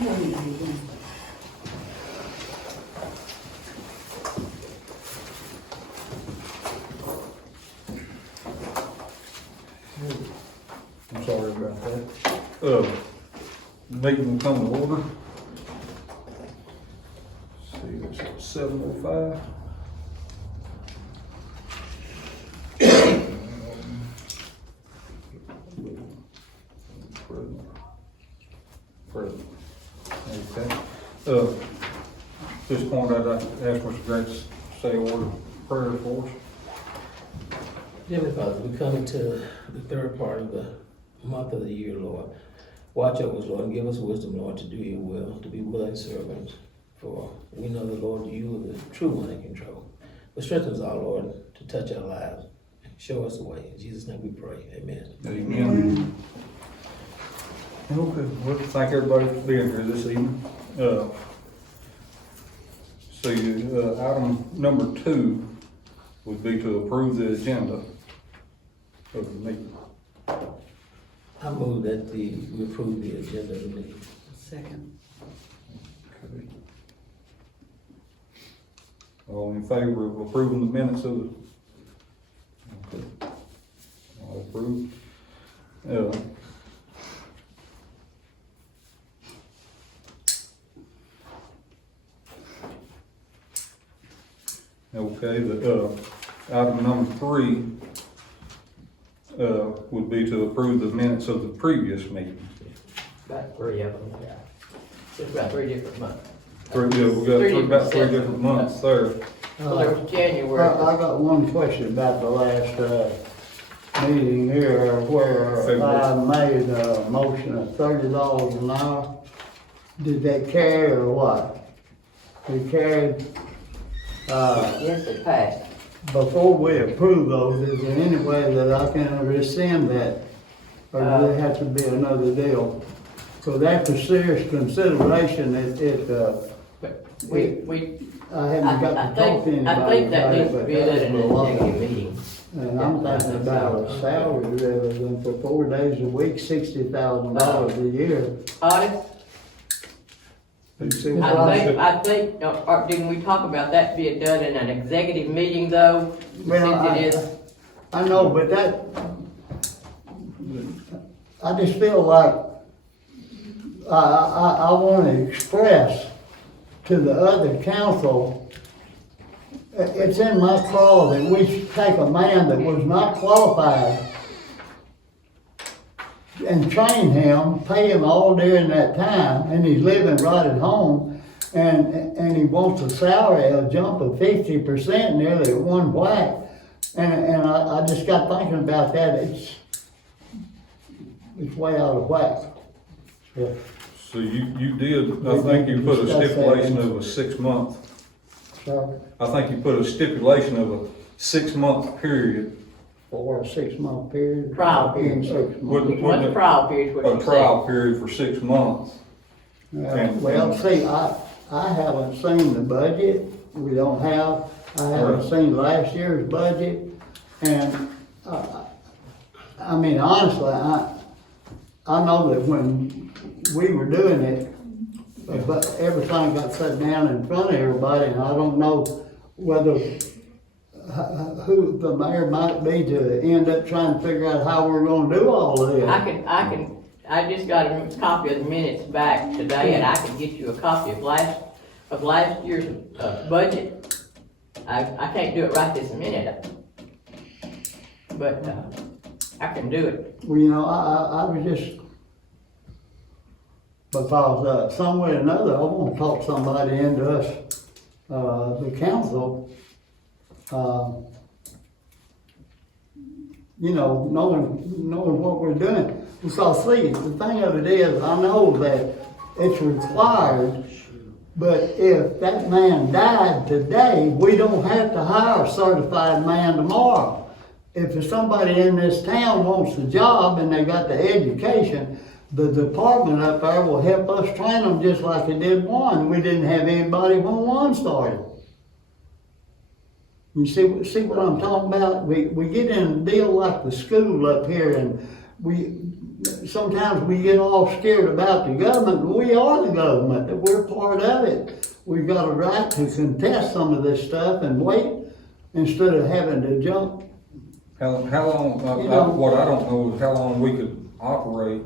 I'm sorry about that. Meeting will come to order. Let's see, it's 7:05. Present. Okay. At this point, I'd like to ask Mr. Grant to say a word of prayer for us. Heavenly Father, we come into the third part of the month of the year, Lord. Watch over us, Lord, and give us wisdom, Lord, to do your will, to be willing servants. For we know that, Lord, you are the true one in control. But strengthen us all, Lord, to touch our lives. Show us the way. In Jesus' name we pray. Amen. Amen. Okay, well, thank everybody for being here this evening. Item number 2 would be to approve the agenda of the meeting. I move that we approve the agenda of the meeting. Second. Okay. All in favor of approving the minutes of the? Okay. All approved. Okay, item number 3 would be to approve the minutes of the previous meeting. About 3 of them, yeah. Just about 3 different months. We got about 3 different months there. Well, there was January. I got one question about the last, meeting here where I made a motion of $30 an hour. Did that carry or what? It carried, Yes, it passed. before we approve those, is there any way that I can rescind that? Or does it have to be another deal? So after serious consideration, I haven't got to talk to I anybody think that about needs it, to but be done that's in a an lot. executive meeting. And I'm thinking about a salary rather than for 4 days a week, $60,000 a year. Audit, You see what I'm saying? I think, or didn't we talk about that being done in an executive meeting though? Well, Since it is, I know, but I just feel like I wanna express to the other council, it's in my clause that we should take a man that was not qualified and train him, pay him all during that time, and he's living right at home, and he wants a salary, a jump of 50%, nearly at one whack. And I just got thinking about that, it's way out of whack. Yeah. So you did, I think you put a stipulation of a 6-month, So, I think you put a stipulation of a 6-month period, for a 6-month period. Trial In period. 6 Would- months. it was a trial period, what a you said. trial period for 6 months. Well, see, I haven't seen the budget, we don't have, I haven't seen last year's budget, and, I mean, honestly, I know that when we were doing it, but everything got set down in front of everybody, and I don't know whether, who the mayor might be to end up trying to figure out how we're gonna do all of this. I just got a copy of the minutes back today, and I can get you a copy of last year's, budget. I can't do it right this minute, but, I can do it. Well, you know, I was just, because, some way or another, I wanna talk somebody into us, the council, you know, knowing what we're doing. Because see, the thing of it is, I know that it's required, but if that man died today, we don't have to hire a certified man tomorrow. If somebody in this town wants the job and they got the education, the department up there will help us train them just like it did one. We didn't have anybody when one started. You see what I'm talking about? We get in a deal like the school up here, and sometimes we get all scared about the government, and we are the government, that we're part of it. We've got a right to contest some of this stuff and wait instead of having to jump. How long, You know- what I don't know is how long we could operate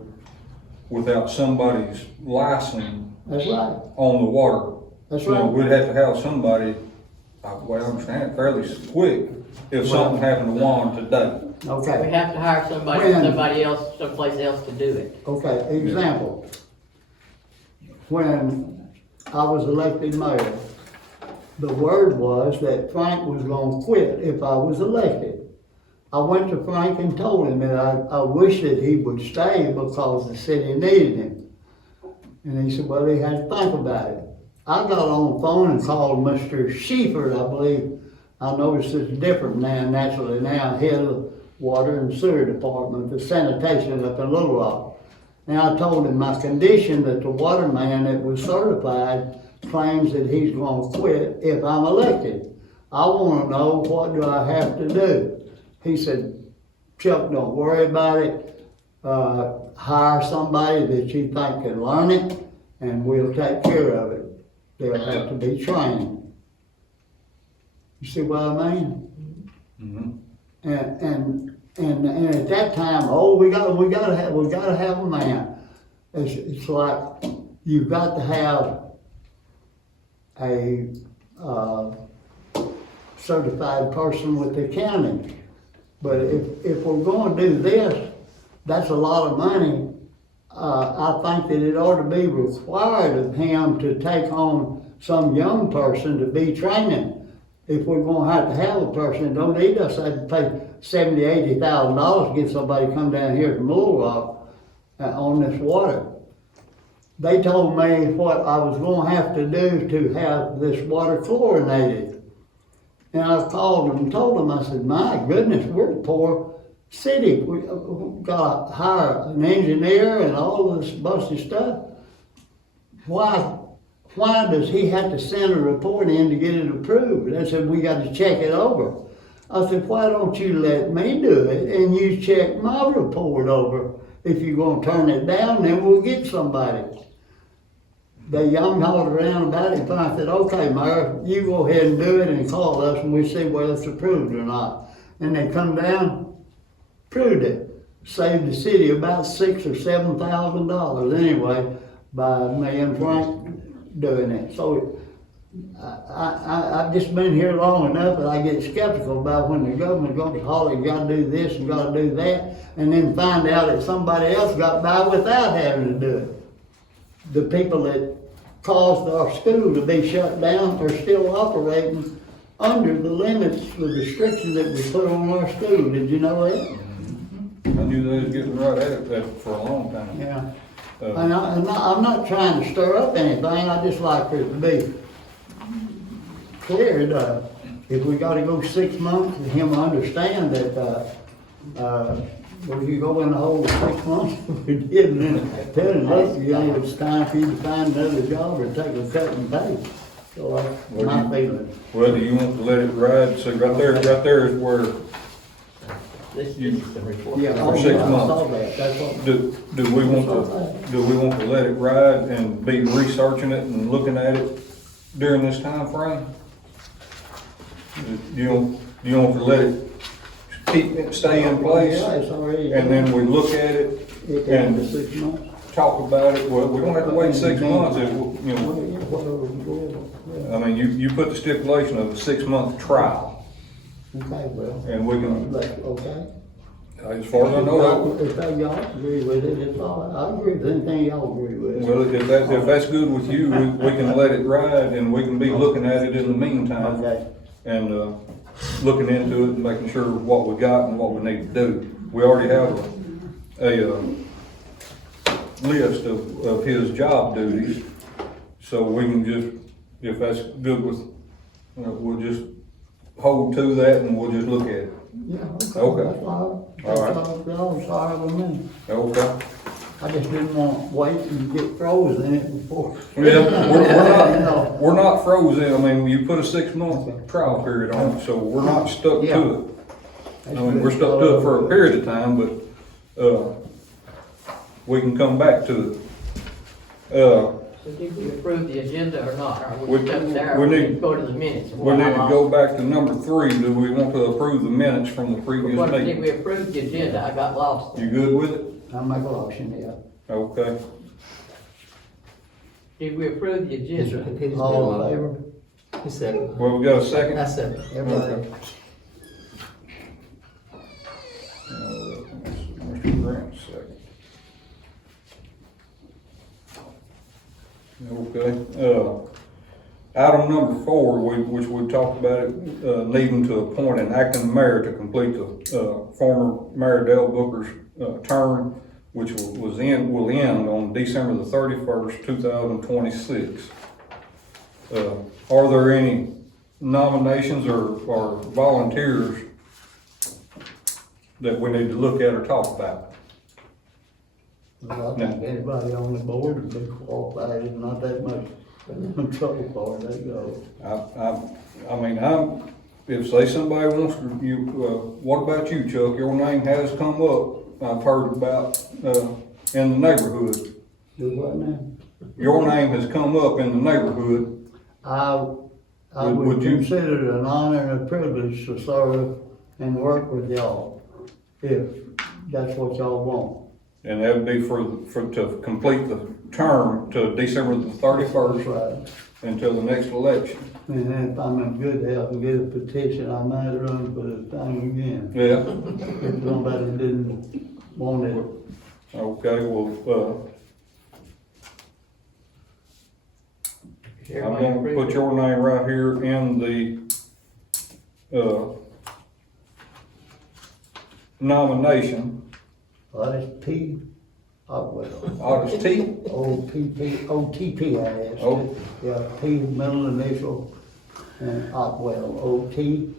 without somebody's license That's right, on the water. that's You know, right. we'd have to have somebody, the way I understand it, fairly quick if something happened to Juan today. We Okay, have to hire somebody, someplace else to do it. okay, example. When I was elected mayor, the word was that Frank was gonna quit if I was elected. I went to Frank and told him that I wish that he would stay because the city needed him. And he said, well, he had to think about it. I got on the phone and called Mr. Schieffer, I believe. I noticed it's different now, naturally now, head of water and sewer department, the sanitation up in Little Rock. And I told him my condition that the water man that was certified claims that he's gonna quit if I'm elected. I wanna know, what do I have to do? He said, Chuck, don't worry about it. Hire somebody that you think can learn it, and we'll take care of it. They'll have to be trained. You see what I mean? And at that time, oh, we gotta have a man. It's like, you've got to have a, certified person with the county. But if we're gonna do this, that's a lot of money. I think that it ought to be required of him to take on some young person to be training. If we're gonna have a person, don't need us to pay $70,000, $80,000 to get somebody to come down here from Little Rock on this water. They told me what I was gonna have to do to have this water chlorinated. And I called them and told them, I said, my goodness, we're a poor city. We've got to hire an engineer and all this bunch of stuff. Why does he have to send a report in to get it approved? They said, we got to check it over. I said, why don't you let me do it and you check my report over? If you're gonna turn it down, then we'll get somebody. They young-hauled around about it, and I said, okay, Mayor, you go ahead and do it and call us and we'll see whether it's approved or not. And they come down, approved it, saved the city about $6,000 or $7,000 anyway by me and Frank doing it. So I've just been here long enough that I get skeptical about when the government goes to holler, you gotta do this and gotta do that, and then find out that somebody else got by without having to do it. The people that caused our school to be shut down are still operating under the limits, the restrictions that we put on our school. Did you know that? I knew they was getting right at that for a long time. Yeah. And I'm not trying to stir up anything, I just like for it to be cleared. If we gotta go 6 months, and him understand that, well, you go in the hole 6 months, we did, and then tell him, look, you know, it's time for you to find another job or take a cut in pay. So that's my feeling. Well, do you want to let it ride? So right there is where, This is the report. Yeah, For 6 I saw months. that, that's what. do we want to let it ride and be researching it and looking at it during this time frame? Do you want to let it stay in place? Yeah, it's already. And then we look at it It and the 6 months. talk about it? Well, we don't have to wait 6 months, if, you know, Whatever, yeah. I mean, you put the stipulation of a 6-month trial, Okay, well. and we can, Okay. as far as I know, If y'all agree with it, it's all, I agree with anything y'all agree with. well, if that's good with you, we can let it ride, and we can be looking at it in the meantime, Okay, and, looking into it and making sure what we got and what we need to do. We already have a list of his job duties, so we can just, if that's good with, we'll just hold to that and we'll just look at it. yeah, Okay. okay, that's all, All right. that's all sorry with me. Okay. I just didn't want to wait and get frozen in it before. Yeah, we're not frozen. I mean, you put a 6-month trial period on it, so we're not stuck to it. I mean, we're stuck to it for a period of time, but, we can come back to it. So did we approve the agenda or not? Or We- we stuck there, we or we need- need to go to the minutes? We need to go back to number 3. Do we want to approve the minutes from the previous What, did meeting? we approve the agenda? I got lost. You good with it? I'll make a motion, yeah. Okay. Did we approve the agenda? All in favor? He said, Well, we got a second? I said, Everybody? Mr. Grant's second. Okay, item number 4, which we talked about it, needing to appoint an acting mayor to complete the, former Mayor Dale Booker's, term, which will end on December the 31st, 2026. Are there any nominations or volunteers that we need to look at or talk about? Well, I think anybody on the board would be qualified, it's not that much trouble for it, they go. I mean, if say somebody wants to, what about you, Chuck? Your name has come up, I've heard about, in the neighborhood. Do what now? Your name has come up in the neighborhood. I Would would you- consider it an honor and a privilege to serve and work with y'all, if that's what y'all want. And that would be to complete the term to December the That's 31st right. until the next election. And if I'm in good health and get a petition, I might run for the thing again, Yeah, if somebody didn't want it. okay, well, I'm Everybody gonna approve put it? your name right here in the, nomination. Otis P. Otwell. Otis T. O-T-P-I-S. Oh. Yeah, P, middle initial, and Otwell, O-T-W-E-L-L.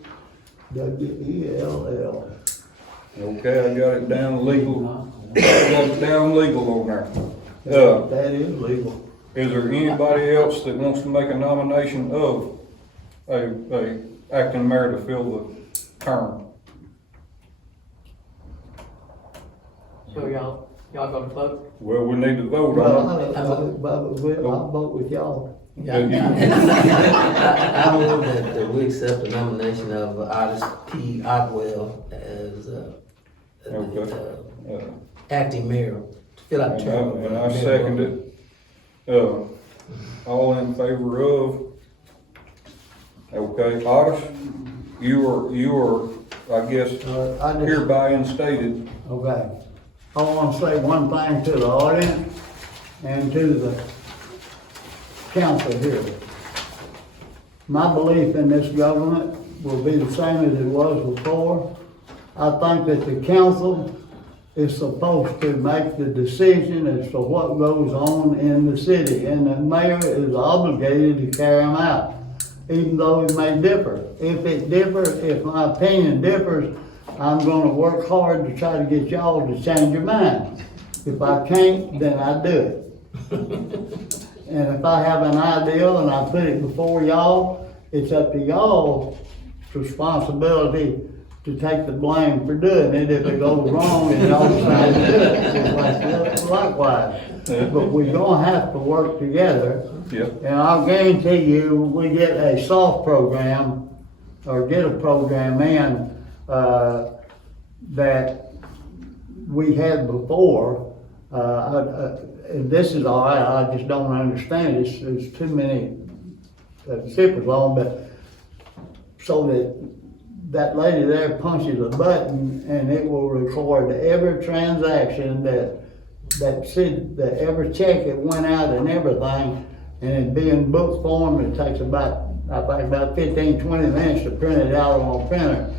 Okay, I got it down legal. I got it down legal on there. That is legal. Is there anybody else that wants to make a nomination of a acting mayor to fill the term? So y'all gonna vote? Well, we need to vote Well, on it. I'll vote with y'all. I move that we accept the nomination of Otis P. Otwell as, Okay. acting mayor to fill out the term. And I second it. All in favor of? Okay, Otis, you are, I guess, I just, hereby instated. okay. I wanna say one thing to the audience and to the council here. My belief in this government will be the same as it was before. I think that the council is supposed to make the decision as to what goes on in the city, and the mayor is obligated to carry them out, even though it may differ. If my opinion differs, I'm gonna work hard to try to get y'all to change your mind. If I can't, then I do it. And if I have an idea and I put it before y'all, it's up to y'all's responsibility to take the blame for doing it. If it goes wrong, then y'all decide to do it, likewise. But we're gonna have to work together. Yep. And I'll guarantee you, we get a soft program, or get a program in, that we had before. And this is all right, I just don't understand it, there's too many zippers on, but so that lady there punches a button and it will record every transaction that every check that went out and everything, and it being book form, it takes about 15, 20 minutes to print it out on a printer.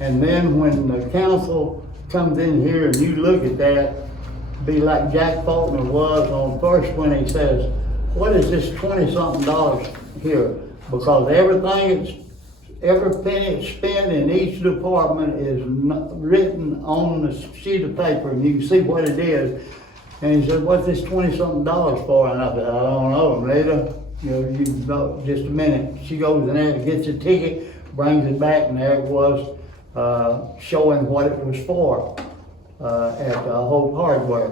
And then when the council comes in here and you look at that, be like Jack Faulkner was on first when he says, what is this $20-something here? Because every penny spent in each department is written on the sheet of paper, and you can see what it is. And he said, what's this $20-something for? And I said, I don't know, Rita. You know, just a minute. She goes in there and gets a ticket, brings it back, and there it was, showing what it was for, at Hope Hardware.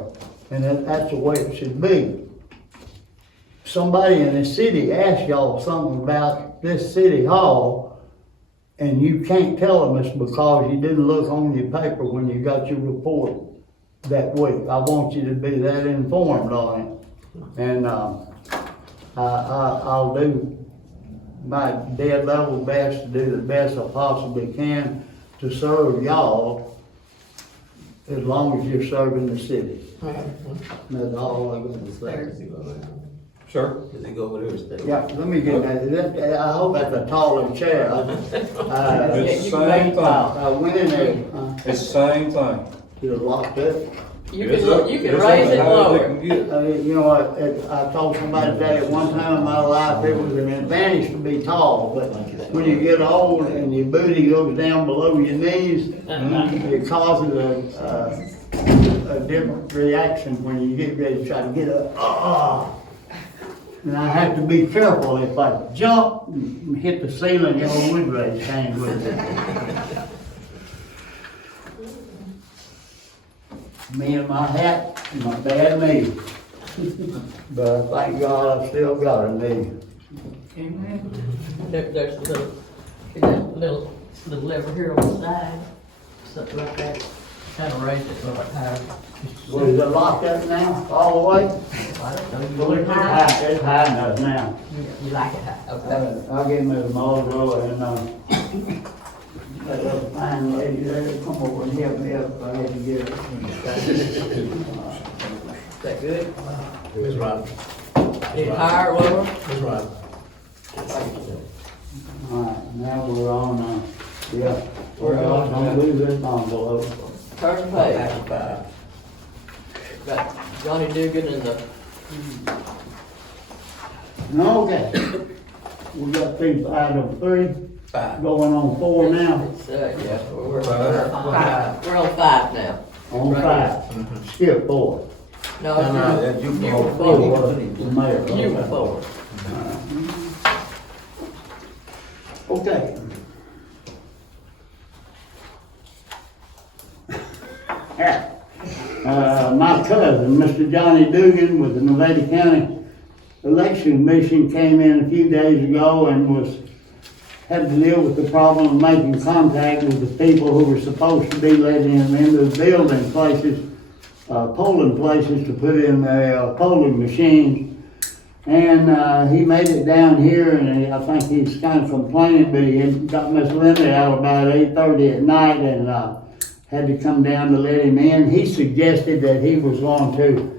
And that's the way it should be. Somebody in the city asks y'all something about this city hall, and you can't tell them it's because you didn't look on your paper when you got your report that week. I want you to be that informed on it. And, I'll do my dead level best to do the best I possibly can to serve y'all as long as you're serving the city. That's all I'm gonna say. Sir? Does he go over there and stay? Yeah, let me get that, I hope that's a taller chair. It's the same thing. I went in there, It's the same thing. you're locked up. You It's can, up- you can it's raise up it as high as lower. can get. You know, I told somebody that at one time in my life, it was an advantage to be tall, but when you get old and your booty goes down below your knees, it causes a different reaction when you get ready to try to get up. And I have to be careful if I jump and hit the ceiling, your old wood race hangs with it. Me and my hat and my bad knee. But thank God I still got a knee. There's a little lever here on the side, something like that. Kind of raise it a little higher. Well, is it locked up now, all the way? I don't know, you Well, want it it's high? high, it's high enough now. You like it high, okay. I'll give me the motor and, that little fine lady there, come over and help me up if I had to get her. Is that good? Ms. Robin. Any higher or lower? Ms. Robin. All right, now we're on, yeah. We're on. Don't lose this envelope. Turn the page. Got Johnny Dugan and the, Okay. We got these item 3, going on 4 now, it's, yeah, we're on 5. We're on 5 now. on 5. Skip 4. No, that's you you. were Four, forward. the mayor. You were forward. Okay. My cousin, Mr. Johnny Dugan with the Nevada County Election Commission came in a few days ago and had to deal with the problem of making contact with the people who were supposed to be letting him into the building places, polling places to put in the polling machines. And he made it down here, and I think he's kind of complaining, but he had got Miss Linda out about 8:30 at night and had to come down to let him in. He suggested that he was going to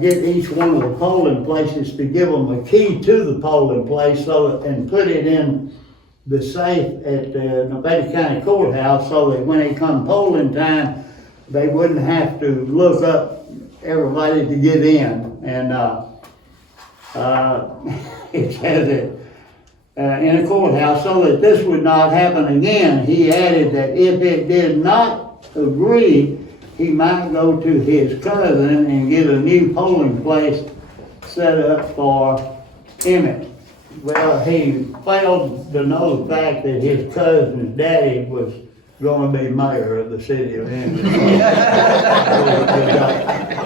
get each one of the polling places to give them a key to the polling place and put it in the safe at the Nevada County Courthouse so that when it come polling time, they wouldn't have to look up everybody to get in. And it says it in a courthouse, so that this would not happen again. He added that if it did not agree, he might go to his cousin and get a new polling place set up for Emmet. Well, he failed to know the fact that his cousin's daddy was going to be mayor of the city of Emmet.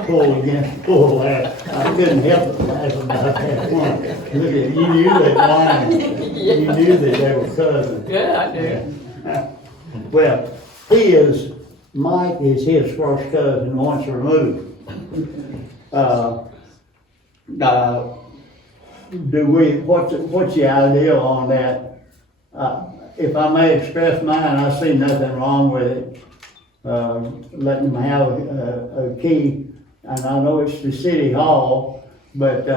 Pull against pull there. I couldn't help but laugh about that one. Look at, you knew that line. You knew that they were cousins. Yeah, I do. Well, Mike is his first cousin once removed. What's the idea on that? If I may express mine, I see nothing wrong with it. Letting them have a key, and I know it's the city hall, but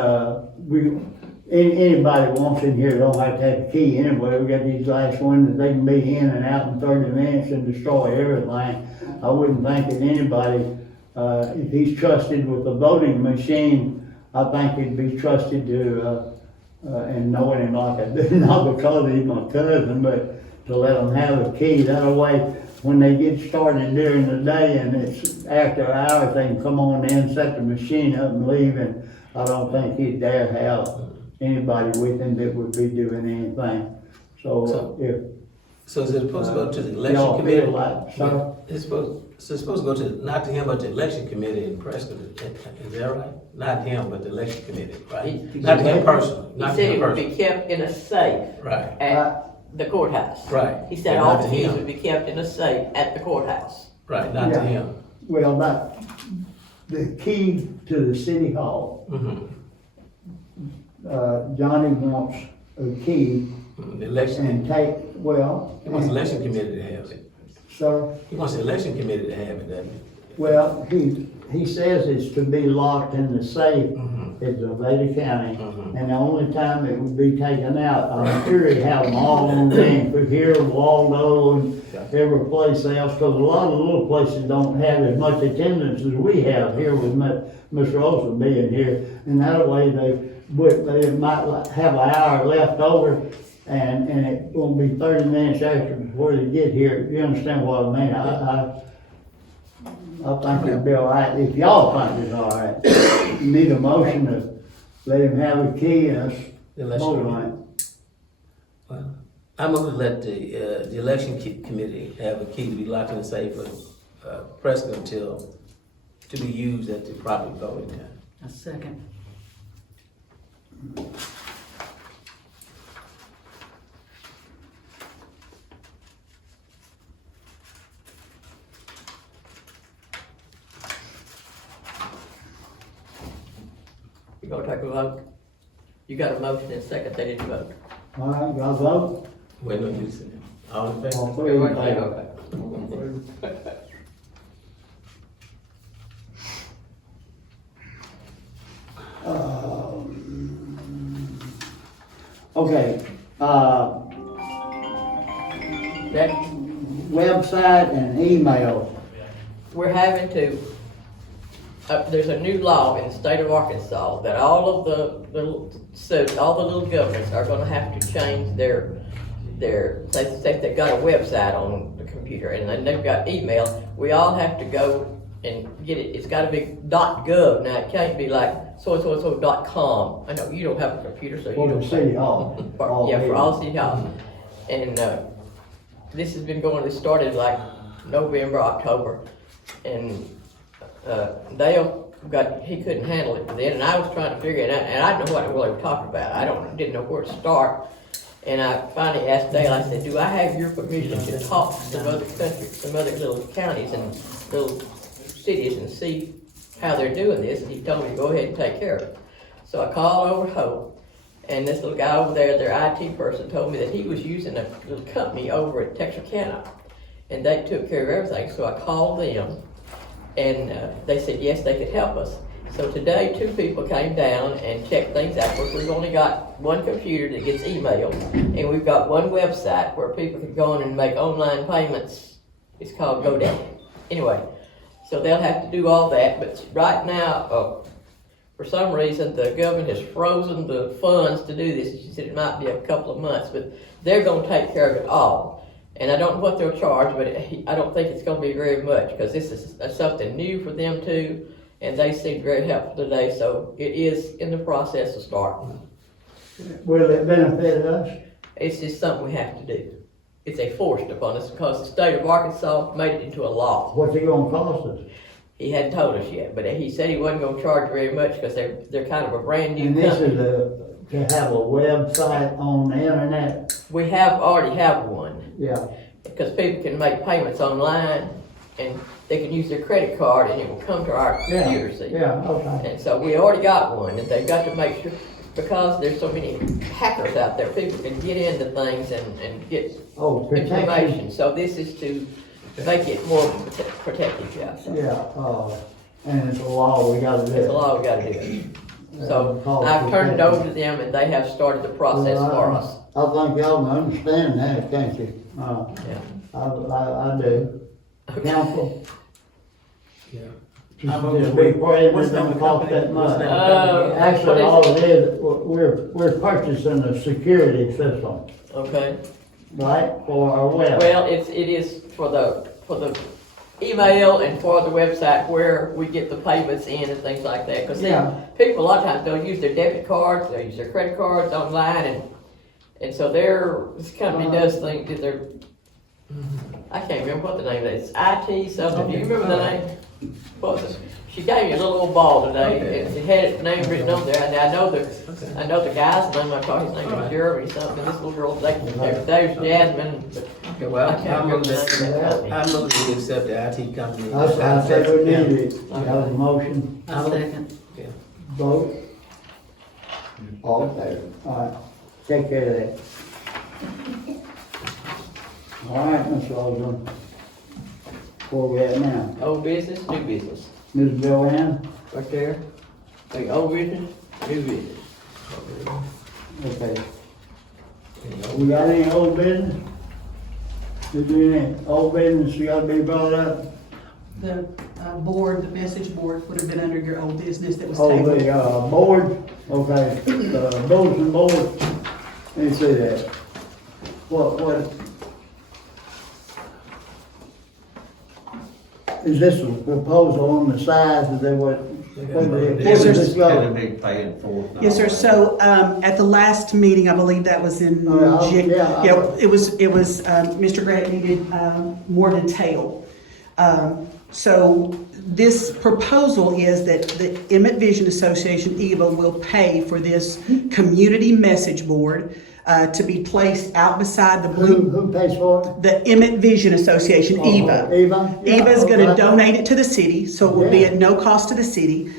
anybody that wants in here don't have to have a key anyway. We got these glass windows, they can be in and out in 30 minutes and destroy everything. I wouldn't think that anybody, if he's trusted with a voting machine, I think he'd be trusted to, and knowing him like I do, not because he's my cousin, but to let them have a key. That way, when they get started during the day and it's after hours, they can come on in, set the machine up and leave, and I don't think he'd dare have anybody with him that would be doing anything. So if So is it supposed to go to the election Y'all committee? feel like, sir? It's supposed to go to, not to him, but the election committee in Preston, is that right? Not him, but the election committee, right? Not to him personally, He not to said him it would be personally. kept in a safe Right, at the courthouse. right. He said But all not the to keys him. would be kept in a safe at the courthouse. Right, not to Yeah. him. Well, not, the key to the city hall, Mm-hmm. Johnny wants a key The election, and take, well. he wants the election committee to have it. Sir? He wants the election committee to have it, doesn't he? Well, he says it's to be locked in the safe Mhm. at Nevada County. Mhm. And the only time it would be taken out, I'm sure he have them all on game, for here, Waldo, and every place else, because a lot of little places don't have as much attendance as we have here with Mr. Olson being here. And that way they might have an hour left over, and it won't be 30 minutes after before they get here. You understand what I mean? I think it'd be all right, if y'all think it's all right. You need a motion to let him have a key and us The election vote on committee. it. Well, I'm gonna let the election committee have a key to be locked in the safe for, Preston until, to be used at the proper voting time. A second. You gonna take a vote? You got a motion and a second, they didn't vote. All right, y'all vote? Wait, no, you said, all in favor? All three in favor. Okay. Okay, That, website and email. we're having to, there's a new law in the state of Arkansas that all of all the little governments are gonna have to change say they've got a website on the computer and then they've got email, we all have to go and get it, it's gotta be .gov, now it can't be like so-and-so.com. I know you don't have a computer, so you For don't. the city hall. Yeah, for all city halls. And, this has been going, it started like November, October, and, Dale he couldn't handle it then, and I was trying to figure it out, and I didn't know what they were talking about, didn't know where to start. And I finally asked Dale, I said, do I have your permission to talk to some other countries, some other little counties and little cities and see how they're doing this? And he told me to go ahead and take care of it. So I called over Hope, and this little guy over there, their IT person, told me that he was using a little company over at Texarkana, and they took care of everything. So I called them, and they said yes, they could help us. So today, 2 people came down and checked things out. Of course, we've only got one computer that gets emails, and we've got one website where people can go on and make online payments. It's called GoDaddy. Anyway, so they'll have to do all that, but right now, for some reason, the government has frozen the funds to do this. She said it might be a couple of months, but they're gonna take care of it all. And I don't know what they'll charge, but I don't think it's gonna be very much, because this is something new for them too, and they seem very helpful today, so it is in the process of starting. Will it benefit us? It's just something we have to do. It's a forced upon us, because the state of Arkansas made it into a law. What's it gonna cost us? He hadn't told us yet, but he said he wasn't gonna charge very much, because they're kind of a brand new And this company. is to have a website on the internet? We already have one, Yeah, because people can make payments online, and they can use their credit card, and it will come to our computer, see? yeah, okay. And so we already got one, and they've got to make sure, because there's so many hackers out there, people can get into things and get Oh, protection, information. So this is to make it more protective, yeah. So yeah, and it's a law, we gotta do it. it's a law, we gotta do it. So I've turned it over to them, and they have started the process for us. I think y'all understand that, can't you? Yeah. I do. Council? Yeah. Just be praying it don't cost that much. Actually, all it is, we're purchasing a security system, Okay. right, for our web. Well, it is for the email and for the website where we get the payments in and things like that. Because Yeah. people a lot of times don't use their debit cards, they use their credit cards online, and so this company does think that I can't remember what the name of it is, IT something, do you remember the name? What was it? She gave me a little old ball today, and it had its name written on there, and I know the guy's name, I thought his name was Jeremy something, this little girl's name, there's Jasmine, but Okay, well, I can't remember the name of that company. I move to accept the IT company. I said we need it. That was a motion, Second. Okay. vote. All in favor? All right, take care of that. All right, Mr. Osborne. Where we at now? Old business, new business, Ms. Joanne? right there, like old business, new business. Okay. We got any old business? Is there any old business you gotta be brought up? The board, the message board would have been under your old business that was Oh, tabled. the, board? Okay, the bulletin board? Let me see that. What? Is this a proposal on the size, is that what? Yes, sir. Let's go. Gonna be paying for it. Yes, sir. So, at the last meeting, I believe that was in Yeah. Yeah, it was, Mr. Grant needed, more detail. So this proposal is that the Emmet Vision Association, EVA, will pay for this community message board, to be placed out beside the blue, Who pays for it? the Emmet Vision Association, EVA. Eva? Yeah, EVA's gonna okay. donate it to the city, so it will be Yeah. at no cost to the city.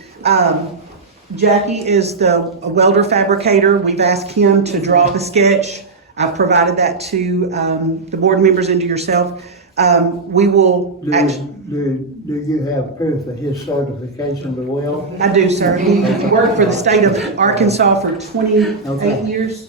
Jackie is the welder fabricator. We've asked him to draw up a sketch. I've provided that to, the board members and to yourself. We will actually, Do you have proof of his certification to weld? I do, sir. He worked for the state of Arkansas for 28 Okay. years.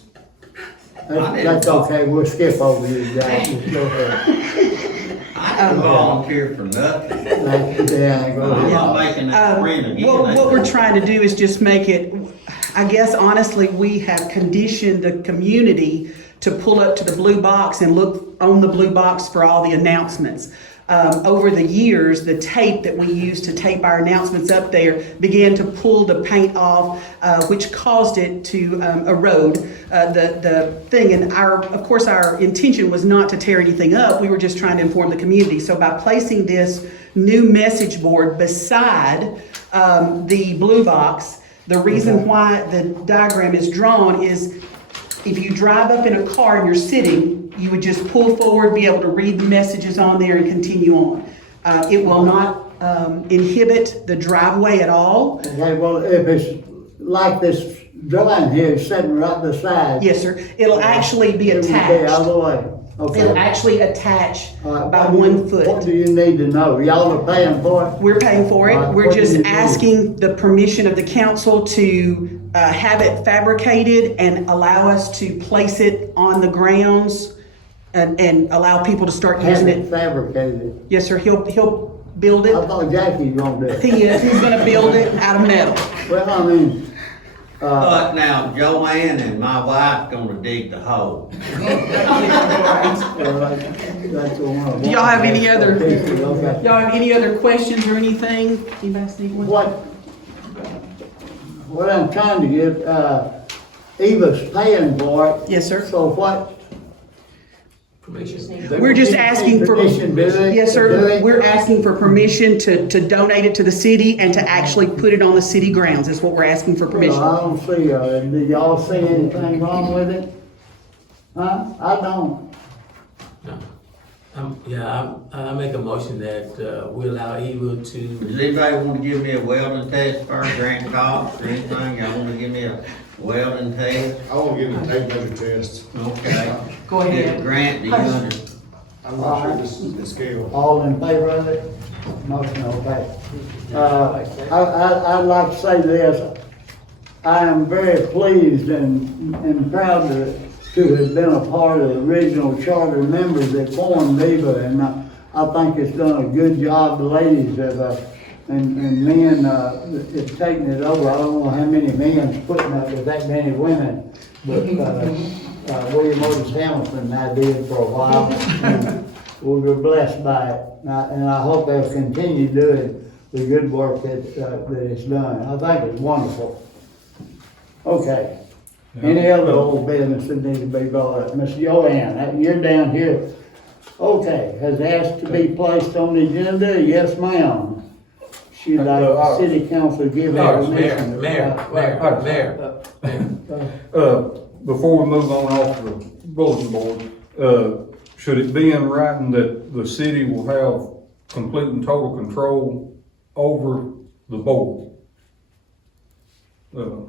That's okay, we'll skip over you guys, just go ahead. I didn't volunteer for nothing. Yeah, go I'm ahead. not making that print again. What we're trying to do is just make it, I guess honestly, we have conditioned the community to pull up to the blue box and look on the blue box for all the announcements. Over the years, the tape that we used to tape our announcements up there began to pull the paint off, which caused it to erode the thing. And of course, our intention was not to tear anything up. We were just trying to inform the community. So by placing this new message board beside the blue box, the reason why the diagram is drawn is if you drive up in a car and you're sitting, you would just pull forward, be able to read the messages on there and continue on. It will not inhibit the driveway at all. Okay, well, if it's like this drawing here, sitting right beside. Yes, sir. It'll actually be It would be attached. out of the way, okay. It'll actually attach All right, by what 1 What foot. do you need to know? Y'all are paying for it? We're paying for it. Right, We're what do just you do? asking the permission of the council to have it fabricated and allow us to place it on the grounds and allow people to start Have using it it. fabricated. Yes, sir. He'll build it. I thought Jackie's gonna do it. He is. He's gonna build it out of metal. Well, I mean, But now Joanne and my wife gonna dig the hole. that's the one. Do y'all have any other- Okay. Y'all have any other questions or anything? Anybody see one? What I'm trying to get, Eva's paying for it. Yes, sir. So what? We're just asking for, Permission, do they? yes, Do sir. they? We're asking for permission to donate it to the city and to actually put it on the city grounds. Is what we're asking for Well, permission. I don't see, do y'all see anything wrong with it? Huh? I don't. I make a motion that, we allow Eva to, Does anybody wanna give me a welding test for Grant Cox or anything? Y'all wanna give me a welding test? I won't give a tape measure test. Okay. Go ahead. Grant, do you under, I'm not sure this is the scale. All in favor of it? Motion, okay. I'd like to say this. I am very pleased and proud to have been a part of the original charter members that formed EVA, and I think it's done a good job. The ladies have, and men, have taken it over. I don't know how many men's putting up with that many women, but, William Otis Hamilton and I did for a while. And we were blessed by it, and I hope they'll continue doing the good work that it's done. I think it's wonderful. Okay. Any other old business that needs to be brought up? Miss Joanne, you're down here Okay, has asked to be placed on the agenda, yes, ma'am. Should like city council give her permission? Mayor. Before we move on off the bulletin board, should it be in writing that the city will have complete and total control over the board? Well,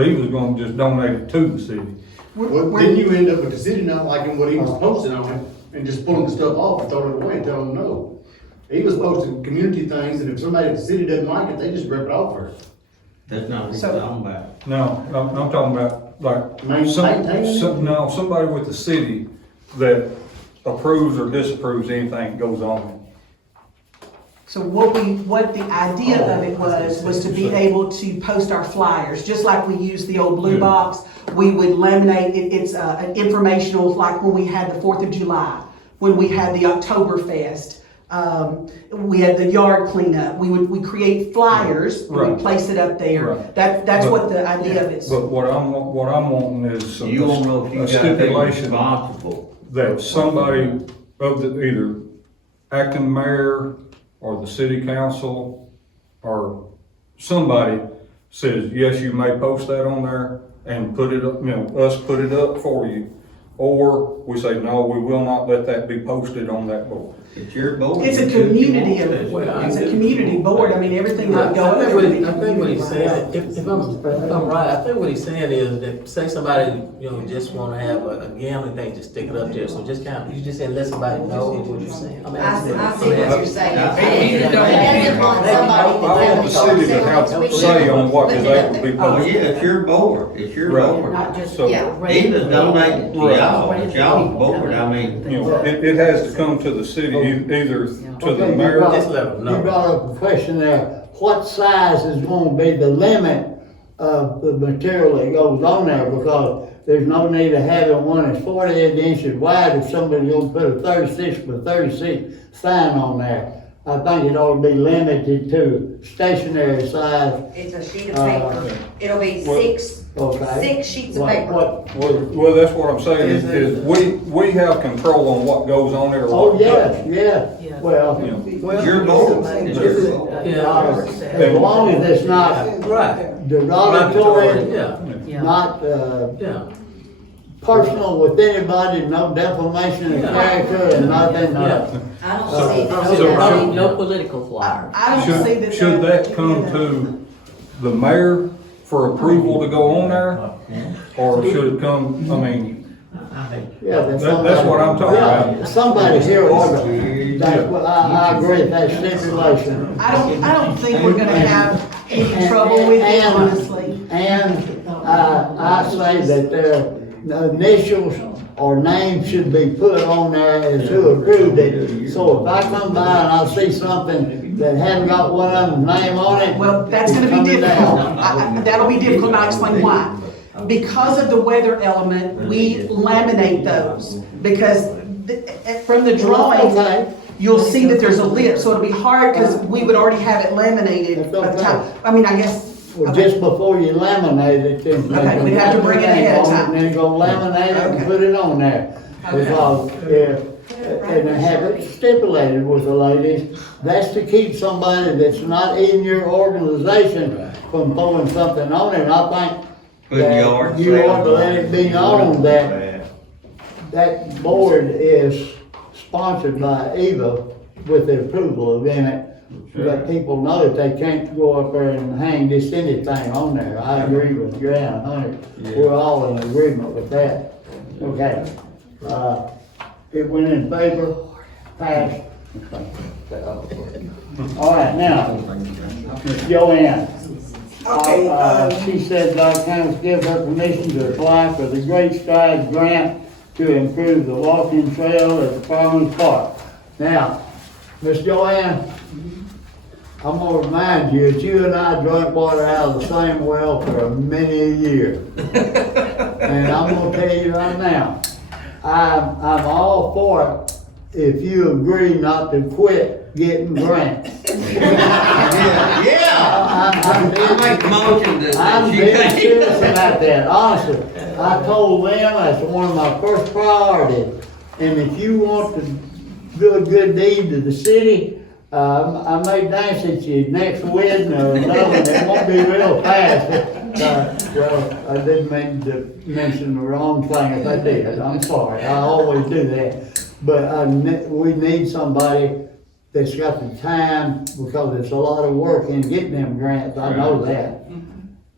he was gonna just donate it to the city. Well, didn't you end up with the city not liking what he was posting on it and just pulling the stuff off and throwing it away and telling them no? He was posting community things, and if somebody at the city doesn't like it, they just rip it off first. That's not what I'm talking about. No, I'm talking about like, Maintaining? no, somebody with the city that approves or disapproves anything that goes on. So what the idea of it was to be able to post our flyers, just like we use the old blue Yeah. box. We would laminate, it's an informational, like when we had the 4th of July, when we had the Oktoberfest, we had the yard cleanup, we create flyers, we Right. place it up there. Right. That's But- what the idea of it is. But what I'm wanting is You don't know if you a gotta be stipulation responsible. that somebody of the, either acting mayor or the city council or somebody says, yes, you may post that on there and put it up, us put it up for you. Or we say, no, we will not let that be posted on that board. It's your board. It's a You do what you community, want to. it's a community board, I mean, everything that goes. I think what he's saying, if I'm right, I think what he's saying is that, say somebody, just wanna have a gambling thing, just stick it up there, so just you just saying let somebody know what you're saying. I mean, I see what you're saying. He He doesn't want I want the city to have say on what is able to be Oh, posted. yeah, it's your board, it's your Right. board. Not just, So- yeah. Either donate it to Right. y'all, it's y'all's board, I mean. It has to come to the city, either to the Okay, mayor. Just let them know. You brought up a question there, what size is gonna be the limit of the material that goes on there? Because there's no need of having one that's 48 inches wide if somebody's gonna put a 36 by 36 sign on there. I think it ought to be limited to stationary size. It's a sheet of paper. It'll be Well, Okay. 6 sheets of What- paper. Well, that's what I'm saying, is we have control on what goes on there. or Oh, what yes, doesn't. yes, well, It's your board, it's your board. Yeah, as long as it's not right. derogatory, Yeah, not, yeah. personal with anybody, no defamation of character and nothing, I don't see So- that. No political flyers. I don't see that. Should that come to the mayor for approval to go on there? Or should it come, I mean, yeah. That's what I'm talking about. Yeah, somebody here ought to, that's what, I agree with that stipulation. I don't think we're gonna have any trouble with it, honestly. And, I say that their initials or names should be put on there as who approved it. So if I come by and I see something that hadn't got one of them's name on it. Well, that's gonna it's be coming difficult. down. That'll be difficult, and I'll explain why. Because of the weather element, we laminate those, because from the drawings, Okay. you'll see that there's a lip, so it'll be hard, because we would already have it laminated by the time, I mean, I guess. Well, just before you laminate it, then. Okay, we'd have to bring it ahead of time. And then go laminate it and Okay. put it on there. Because and have it stipulated with the ladies, that's to keep somebody that's not in your organization from throwing something on it. And I think Putting yard that you ought to sales let it be known that that board is sponsored by Eva with the approval of Emmet. Let people know that they can't go up there and hang just anything on there. I agree with Grant 100. We're all in agreement with that. Okay. It went in favor, passed. All right, now, Ms. Joanne. Okay, She said council give her permission to apply for the Great Strides Grant to improve the walking trail at the Farmers Park. Now, Miss Joanne, I'm gonna remind you that you and I drank water out of the same well for many a year. And I'm gonna tell you right now, I'm all for it if you agree not to quit getting grants. Yeah, I make a motion I'm that she being can't. serious about that, honestly. I told them that's one of my first priorities, And if you want to do a good deed to the city, I may dance at you next wedding or another, it won't be real fast. Well, I didn't mean to mention the wrong thing if I did, I'm sorry, I always do that. But we need somebody that's got the time, because it's a lot of work in getting them grants, I know that.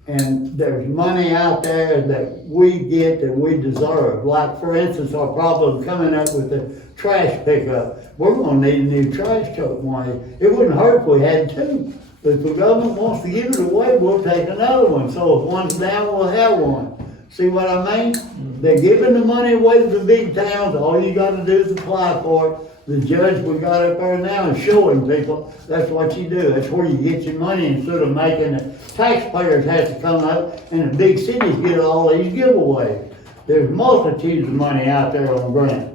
And there's money out there that we get that we deserve. Like, for instance, our problem coming up with the trash pickup. We're gonna need a new trash truck one. It wouldn't hurt if we had two. But if the government wants to give it away, we'll take another one. So if one's down, we'll have one. See what I mean? They're giving the money away to the big towns. All you gotta do is apply for it. The judge we got up there now is showing people, that's what you do. That's where you get your money instead of making the taxpayers have to come up and the big cities get all these giveaways. There's multitudes of money out there on grant.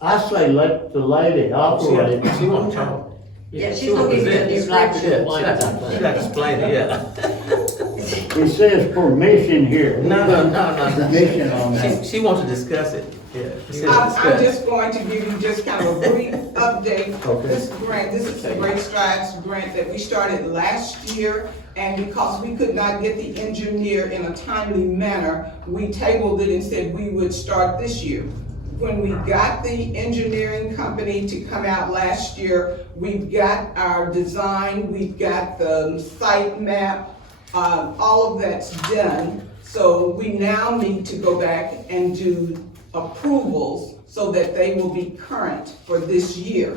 I say let the lady operate. She won't talk. Yeah, she's gonna give you a It's like description. this. She got to explain it, yeah. It says permission here. No. Permission on that. She wants to discuss it, yeah. She said I'm discuss. just going to give you just kind of a brief update. Okay. This grant, this is the Great Strides grant that we started last year, and because we could not get the engineer in a timely manner, we tabled it and said we would start this year. When we got the engineering company to come out last year, we've got our design, we've got the site map, all of that's done. So we now need to go back and do approvals so that they will be current for this year.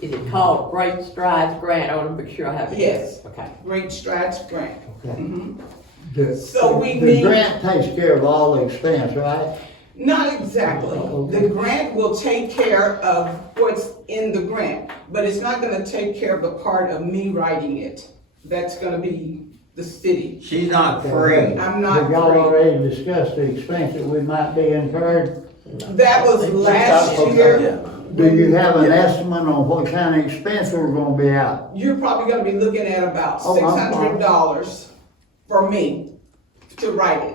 Is it called Great Strides Grant? I want to make sure I have it. Yes. Okay. Great Strides grant. The- So we The need- grant takes care of all the expense, right? Not exactly. The grant will take care of what's in the grant, but it's not gonna take care of the part of me writing it. That's gonna be the city. She's not free. I'm not Have y'all free. already discussed the expense that we might be incurred? That was last year. Do you have an estimate on what kind of expense we're gonna be out? You're probably gonna be looking at about Oh, $600 for me to write it.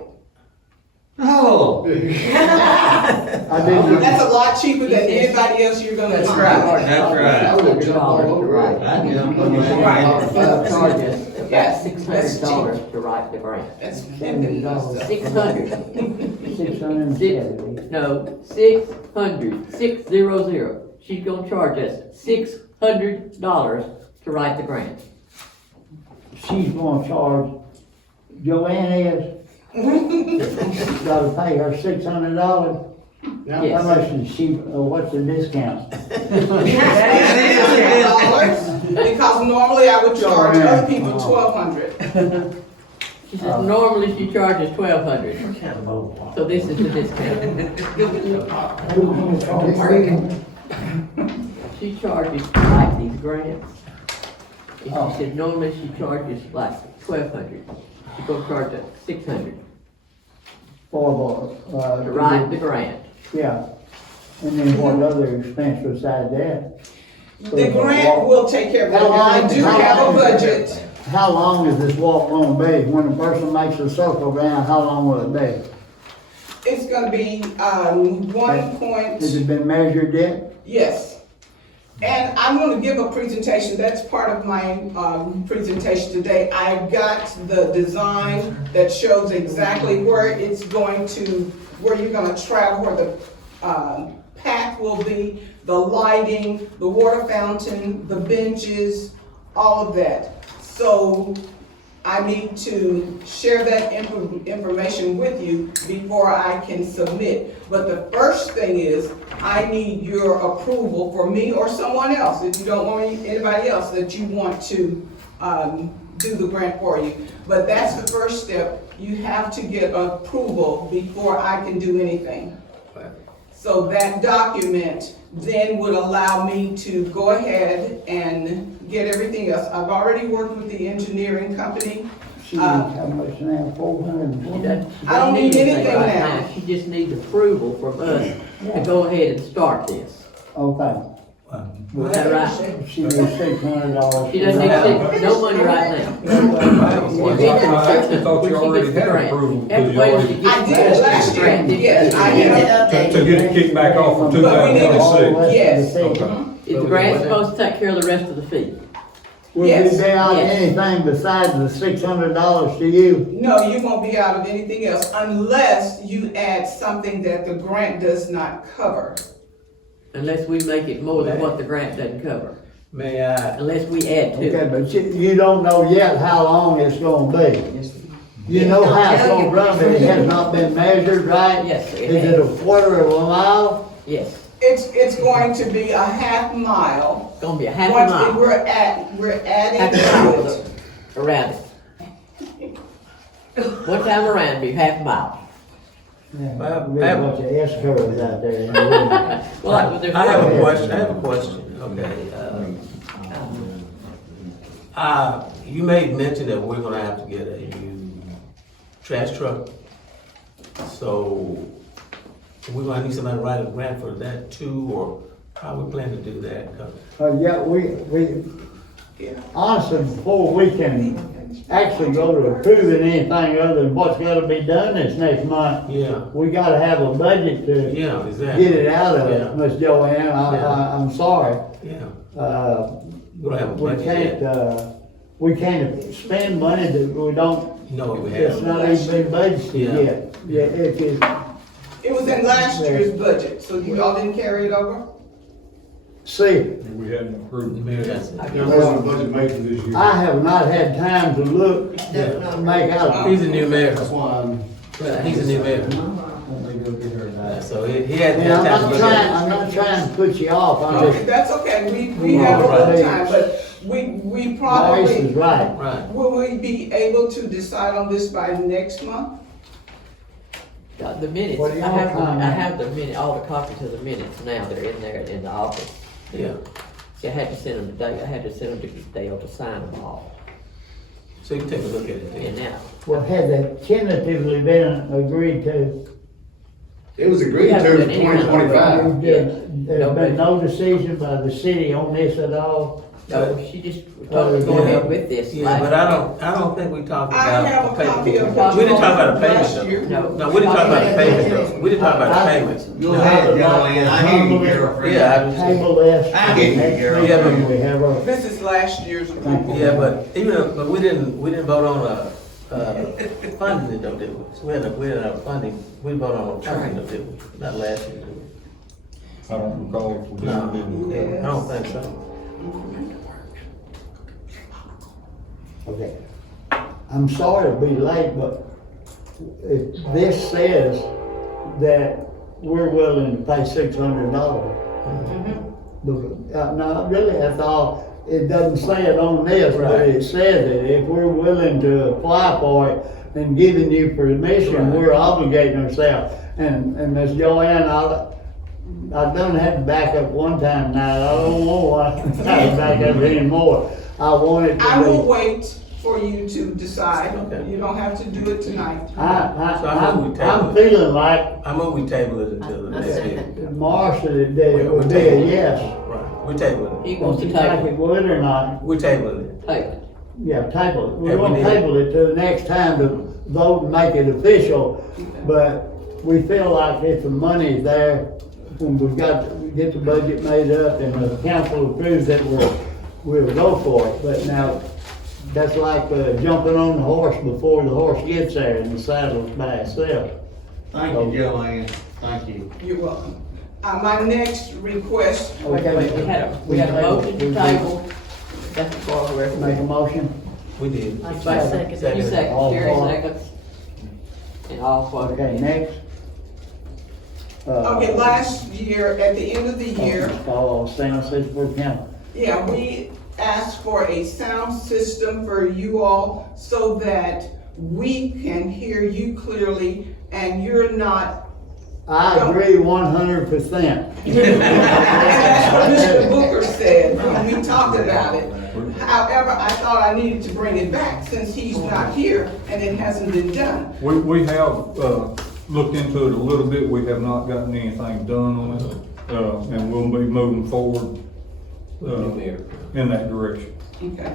Oh, I didn't, That's a lot cheaper than anybody else you're gonna find. that's right. $600 I jumped on Right. that. Charge us Yes, about that's $600 to write the grant. That's $70. 600. 670. No, 600, 600. She's gonna charge us $600 to write the grant. She's gonna charge, Joanne is? Gotta pay her $600. How Yes. much is she, what's the discount? Because normally I would charge other people $1,200. She says normally she charges $1,200. So this is the discount. She charges to write these grants. And she said normally she charges like $1,200. She's gonna charge us $600 For, to write the grant. yeah. And then what other expense beside that? The grant will take care of that. I do have a budget. How long is this walk gonna be? When a person makes a circle around, how long will it be? It's gonna be, 1 point, Has it been measured yet? yes. And I'm gonna give a presentation, that's part of my, presentation today. I've got the design that shows exactly where it's going to, where you're gonna travel, where the, path will be, the lighting, the water fountain, the benches, all of that. So I need to share that information with you before I can submit. But the first thing is, I need your approval for me or someone else, if you don't want anybody else that you want to, do the grant for you. But that's the first step. You have to get approval before I can do anything. So that document then would allow me to go ahead and get everything else. I've already worked with the engineering company. She needs how much now, 400? She I don't need anything right now. She just needs approval from us to go ahead and start this. Okay. Is that right? She needs $600. She doesn't need no money right now. I have a question. I actually thought you already had approval, because you already, I did last year, yes, I did. to get it kicked back off for But we need to- 2026. Yes. Okay. Is the grant supposed to take care of the rest of the fee? Will we Yes. be out Yes. anything besides the $600 to you? No, you won't be out of anything else unless you add something that the grant does not cover. Unless we make it more than what the grant doesn't cover. May I? Unless we add to Okay, it. but you don't know yet how long it's gonna be. You know how it's gonna run, but it has not been measured, right? Yes, it Is it a quarter of a mile? Yes, It's going to be a half mile. it's gonna be a half a Once mile. we're adding Half a to mile it. around it. One time around, be half a mile. Yeah, I have- really a bunch of S curves out there. Well, there's. I have a question, okay. You made mention that we're gonna have to get a new trash truck. So, we're gonna need somebody to write a grant for that too, or how we plan to do that? 'Cause Yeah, honestly, before we can actually go to approving anything other than what's gotta be done this next month, Yeah, we gotta have a budget to yeah, exactly. get it out of Yeah. Miss Joanne. Yeah. I'm sorry. Yeah, we don't have a We budget can't, yet. we can't spend money that we don't, You know what we it's have. not even been budgeted Yeah. yet. Yeah, it is, It was in last year's budget, so you all didn't carry it over? see, We hadn't approved. Mayor, that's it. There wasn't a budget made for this year. I have not had time to look, to make out. He's a new mayor. That's why I'm. He's a new mayor. So he had And I'm time to not look trying, at I'm not trying to put you off, I'm just, That's okay, we have a little time, but we Maurice is probably, right. it. Right. will we be able to decide on this by next month? The minutes, What do I y'all have, comment? I have the minute, all the copies of the minutes now, they're in there in the office. Yeah. See, I had to send them today, I had to send them to Dale to sign them all, So you can take a look at it and then. now. Well, had that tentatively been agreed to? It was agreed We haven't to done for any kind of- 2025. There's been no decision by the city on this at all? No, she just told me to go ahead with this. Yeah, but I don't think we talked I about. have a the copy payment. of what We didn't talk about the last payment year. though. No, we didn't talk about the payment though. We didn't talk about the payments. Go ahead, Joanne, I hear you, girlfriend. Yeah, I was- Table this. I get you, Next Gerald. meeting, Yeah, but- we have a, This is last year's approval. yeah, but but we didn't vote on, funding it though, did we? So we had our funding, we voted on funding it, did we? Not last year, did we? I don't recall if we No, did. I don't think so. okay. I'm sorry to be late, but if this says that we're willing to pay $600. No, really, that's all, it doesn't say it on this, but Right. it says that if we're willing to apply for it and giving you permission, Right. we're obligating ourselves. And Ms. Joanne, I done had to back up one time now, I don't want to back up anymore. I want it I will to be, wait for you to decide. Okay. You don't have to do it tonight. So how do we table I'm it? feeling like I'm gonna we table it until the next meeting. Marcia, that it would be a yes. Right, we tabling it. He wants to Don't you think table it would or not? We tabling it. it. Yeah, table it. Yeah, We're we gonna need- table it to the next time to vote and make it official, but we feel like if the money's there, when we get the budget made up and the council approves it, we'll go for it. But now, that's like jumping on the horse before the horse gets there and the saddle's by itself. Thank you, Joanne, thank you. You're welcome. My next request, Wait, we had a motion to table, that's the part where. Make a motion? We did. You second, you second, All Jerry for. seconds. And all for. Okay, next. okay, last year, at the end of the year, Follow sound system for council. yeah, we asked for a sound system for you all so that we can hear you clearly and you're not. I agree 100%. And that's what Mr. Booker said when we talked about it. However, I thought I needed to bring it back since he's not here and it hasn't been done. We have, looked into it a little bit, we have not gotten anything done on it, and we'll be moving forward in that direction. Okay.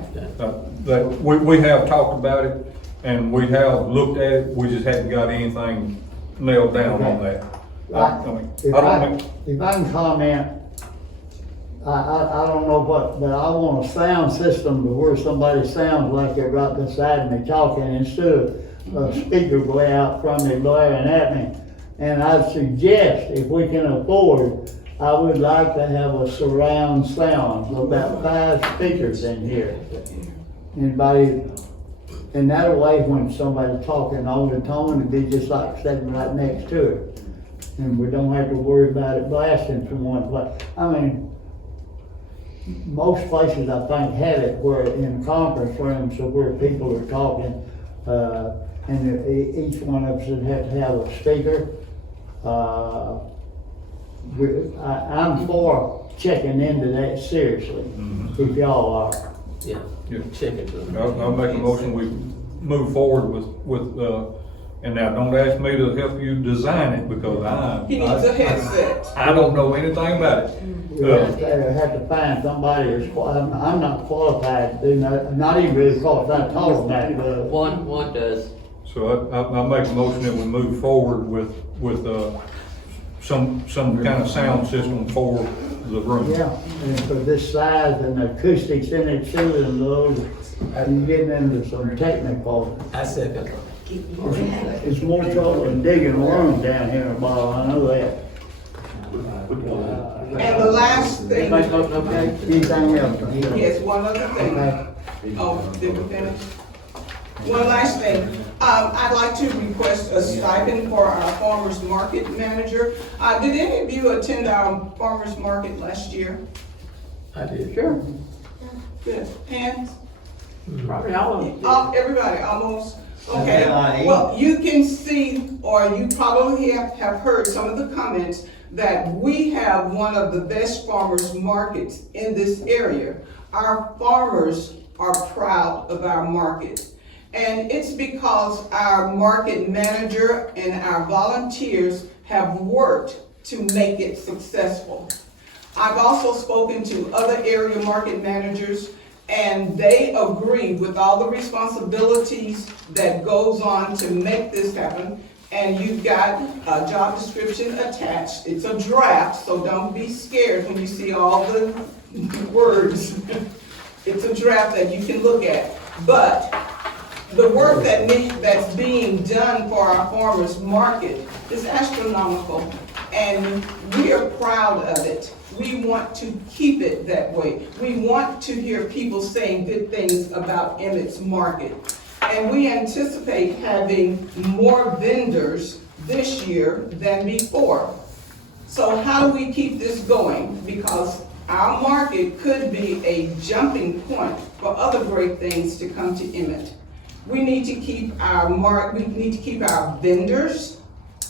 That, we have talked about it, and we have looked at it, we just hadn't got anything nailed down on that. I mean, If I don't think, if I can comment, I don't know what, but I want a sound system to where somebody sounds like they're right beside me talking instead of a speaker way out front there blaring at me. And I suggest, if we can afford, I would like to have a surround sound, of about 5 speakers in here. Anybody, and that way when somebody's talking over the tone, it'd be just like sitting right next to it. And we don't have to worry about it blasting from one place. I mean, most places I think have it where in conference rooms, so where people are talking, and each one of us would have to have a speaker. I'm for checking into that seriously, if y'all are. Yeah, Yeah. check it. I'll make a motion, we move forward with, and now don't ask me to help you design it, because He needs a headset. I don't know anything about it. We have to find somebody who's, I'm not qualified to do not even really qualified to talk about it, but. One does. So I make a motion that we move forward with, some kind of sound system for the room. Yeah, and for this size and the acoustics in it too, and those, you getting into some technical. I second. It's more trouble than digging a worm down here, Bob, I know that. And the last thing, Anything else? yes, one other thing. Okay. Oh, did we finish? One last thing, I'd like to request a stipend for our farmer's market manager. Did any of you attend our farmer's market last year? I did. Sure. Good. Hands? Probably all of them. Everybody, almost? Okay, Yeah. well, you can see, or you probably have heard some of the comments that we have one of the best farmers markets in this area. Our farmers are proud of our market. And it's because our market manager and our volunteers have worked to make it successful. I've also spoken to other area market managers, and they agree with all the responsibilities that goes on to make this happen. And you've got a job description attached. It's a draft, so don't be scared when you see all the words. It's a draft that you can look at. But the work that's being done for our farmers market is astronomical, and we are proud of it. We want to keep it that way. We want to hear people saying good things about Emmett's market. And we anticipate having more vendors this year than before. So how do we keep this going? Because our market could be a jumping point for other great things to come to Emmet. We need to keep our vendors,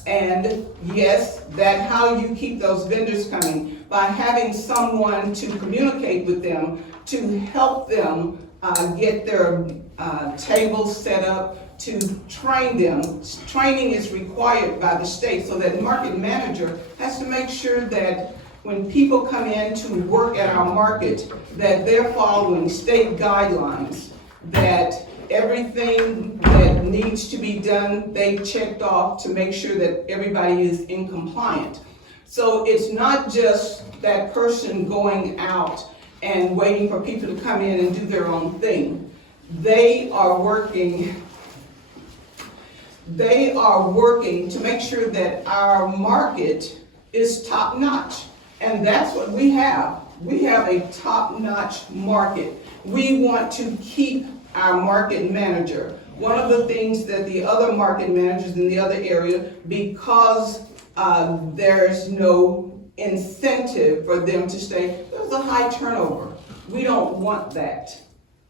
and yes, that how you keep those vendors coming, by having someone to communicate with them, to help them get their tables set up, to train them. Training is required by the state, so that the market manager has to make sure that when people come in to work at our market, that they're following state guidelines, that everything that needs to be done, they checked off to make sure that everybody is in compliant. So it's not just that person going out and waiting for people to come in and do their own thing. They are working to make sure that our market is top-notch. And that's what we have. We have a top-notch market. We want to keep our market manager. One of the things that the other market managers in the other area, because there's no incentive for them to stay, there's a high turnover. We don't want that.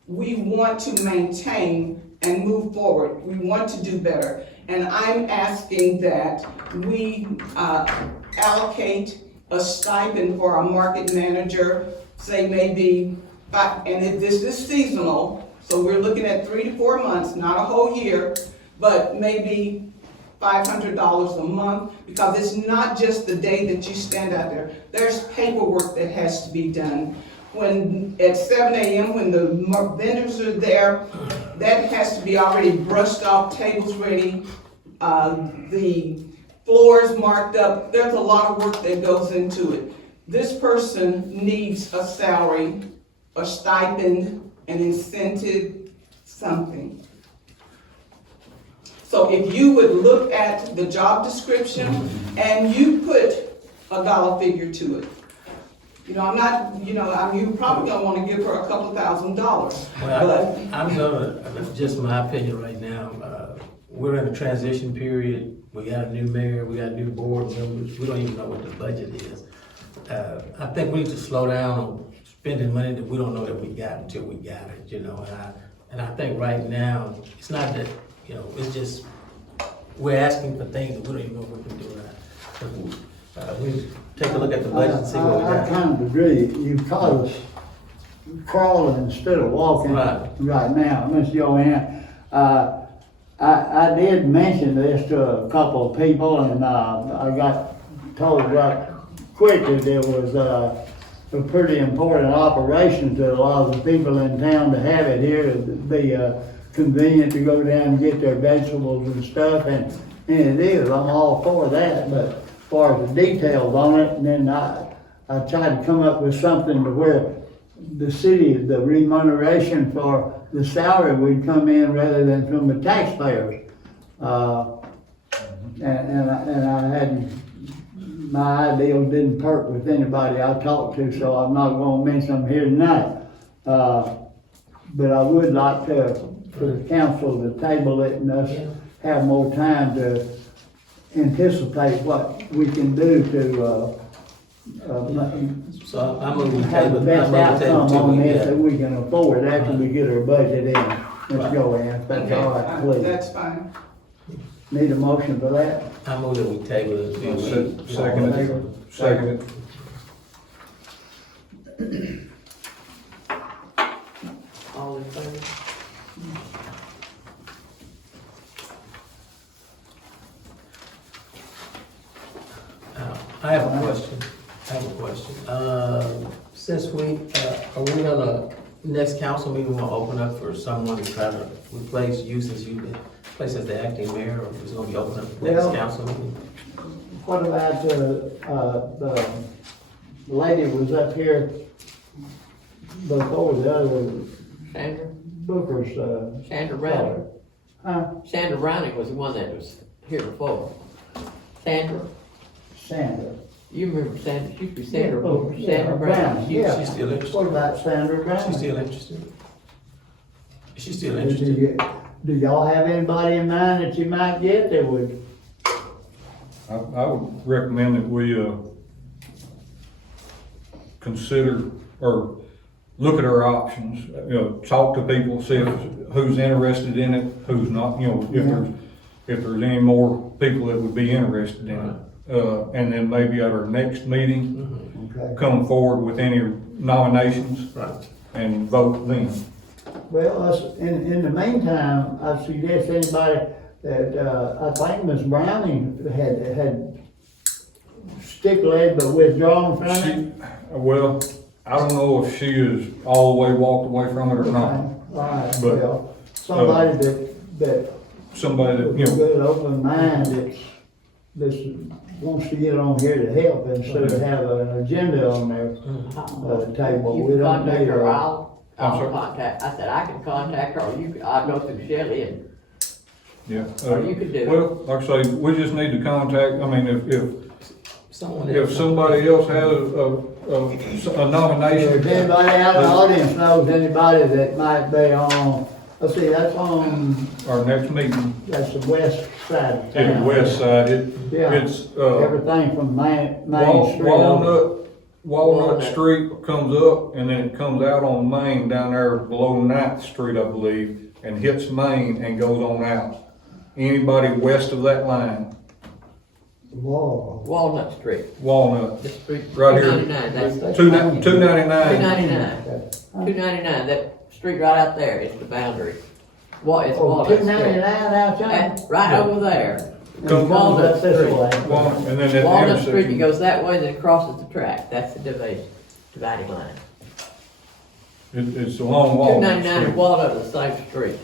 We want to maintain and move forward. We want to do better. And I'm asking that we allocate a stipend for our market manager, say maybe, and this is seasonal, so we're looking at 3 to 4 months, not a whole year, but maybe $500 a month, because it's not just the day that you stand out there. There's paperwork that has to be done. when, at 7 a.m., when the vendors are there, that has to be already brushed off, tables ready, the floors marked up. There's a lot of work that goes into it. This person needs a salary, a stipend, an incentive, something. So if you would look at the job description and you put a dollar figure to it. You know, I'm not, you know, you probably don't wanna give her a couple $1,000s, Well, but I'm gonna, just my opinion right now, we're in a transition period. We got a new mayor, we got new board members, we don't even know what the budget is. I think we need to slow down on spending money that we don't know that we got until we got it, you know, and I think right now, it's not that, you know, it's just, we're asking for things that we don't even know if we can do right. We take a look at the budget and see what we I got. kind of agree. You caught us crawling instead of walking Right. right now, Miss Joanne. I did mention this to a couple of people, and I got told right quick that there was a pretty important operation to a lot of the people in town to have it here. It'd be convenient to go down and get their vegetables and stuff, and it is. I'm all for that, but as far as the details on it, and then I tried to come up with something to where the city, the remuneration for the salary would come in rather than from the taxpayers. And I hadn't, my ideals didn't perk with anybody I talked to, so I'm not gonna mention them here tonight. But I would like for the council to table it and us have more time to anticipate what we can do to, So I'm gonna have the best outcome on this that we can afford after we get our budget in. Let's go, Ann, if that's all right, please. that's fine. Need a motion for that? I move that we table it. Second. All in favor? I have a question. Since are we gonna, next council meeting, we'll open up for someone to try to replace you since you've been placed as the acting mayor, or is it gonna be open up for next Well- council meeting? What about, the lady was up here before the other Sandra? Booker's, Sandra Browning. huh? Sandra Browning was the one that was here before. Sandra, Sandra. you remember Sandra, she used to be Sandra, Oh, yeah, Sandra Browning. Yeah. She's still interested. What about Sandra Brown? She's still interested? She's still Do interested? do y'all have anybody in mind that you might get that would? I would recommend that we, consider, or look at our options, you know, talk to people, see who's interested in it, who's not, you know, if there's any more people that would be interested in it. And then maybe at our next meeting, Okay. come forward with any nominations Right. and vote then. Well, in the meantime, I suggest anybody that, I think Ms. Browning had stipulated but withdrawn from it. Well, I don't know if she is all the way walked away from it or not. All right, But, well, somebody that Somebody that, you with a know, good open mind that's wants to get on here to help instead of have an agenda on their, table. You We can don't contact need her, a. I'm I'll sorry? contact, I said I can contact her, or I'll go through Shelley and, yeah. or you could do it. Well, like I say, we just need to contact, I mean, Someone if else. somebody else has a nomination. If anybody out in the audience knows anybody that might be on, let's see, that's on, Our next meeting, that's the west side of in town. the west side, Yeah. it's, Everything from Main Street. Walnut Street comes up, and then it comes out on Main down there below 9th Street, I believe, and hits Main and goes on out. Anybody west of that line, Whoa. Walnut Street, Walnut, the street, Right here. 299, that's $2.99. 299, Okay. 299, that street right out there is the boundary. It's Oh, Walnut Street. $2.99 out there? And right over there, It comes Walnut up this Street. way. Walnut, and then at the Walnut Street, it intersection. goes that way, then it crosses the track, that's the dividing line. It's along Walnut 299 Street. Walnut is the same street.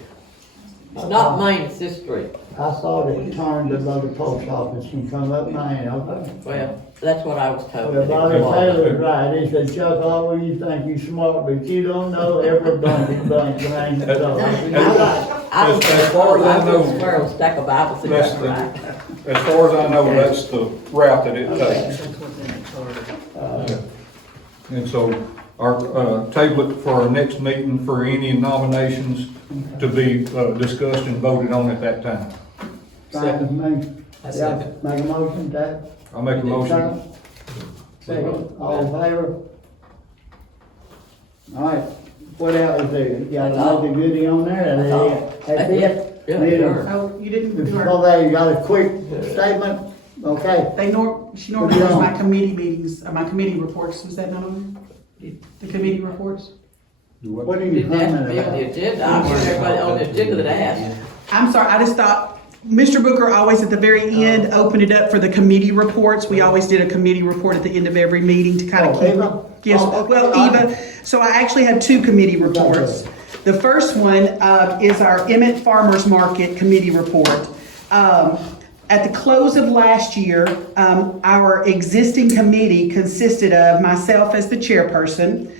It's not Main, it's this street. I thought it turned above the post office and come up Main, okay? Well, that's what I was told. Well, that it Bobby was. Taylor's right, he said, Chuck, all you think you smart, but you don't know every blanket ain't so. I was, As far as I know- swear on a stack of Bibles, that That's that's the, right. as far as I know, that's the route that it takes. And so, our, table it for our next meeting for any nominations to be, discussed and voted on at that time. Fine with me. I second. Make a motion, that. I'll make a motion. Second, all in favor? All right, what else is there? You got another goodie on there? That's it? Yeah, Need a- sure. Oh, you didn't do Mr. our, Colvey, you got a quick statement? Okay. she normally does my committee meetings, my committee reports, was that not on there? The committee reports? What are you Didn't have to humming be on the about? agenda. I want everybody on the agenda that asked. I'm sorry, I just thought, Mr. Booker always at the very end opened it up for the committee reports. We always did a committee report at the end of every meeting to kind of Oh, keep. Eva? Yes, Oh, okay. well, Eva, so I actually have two committee reports. The first one is our Emmet Farmers Market Committee Report. At the close of last year, our existing committee consisted of myself as the chairperson,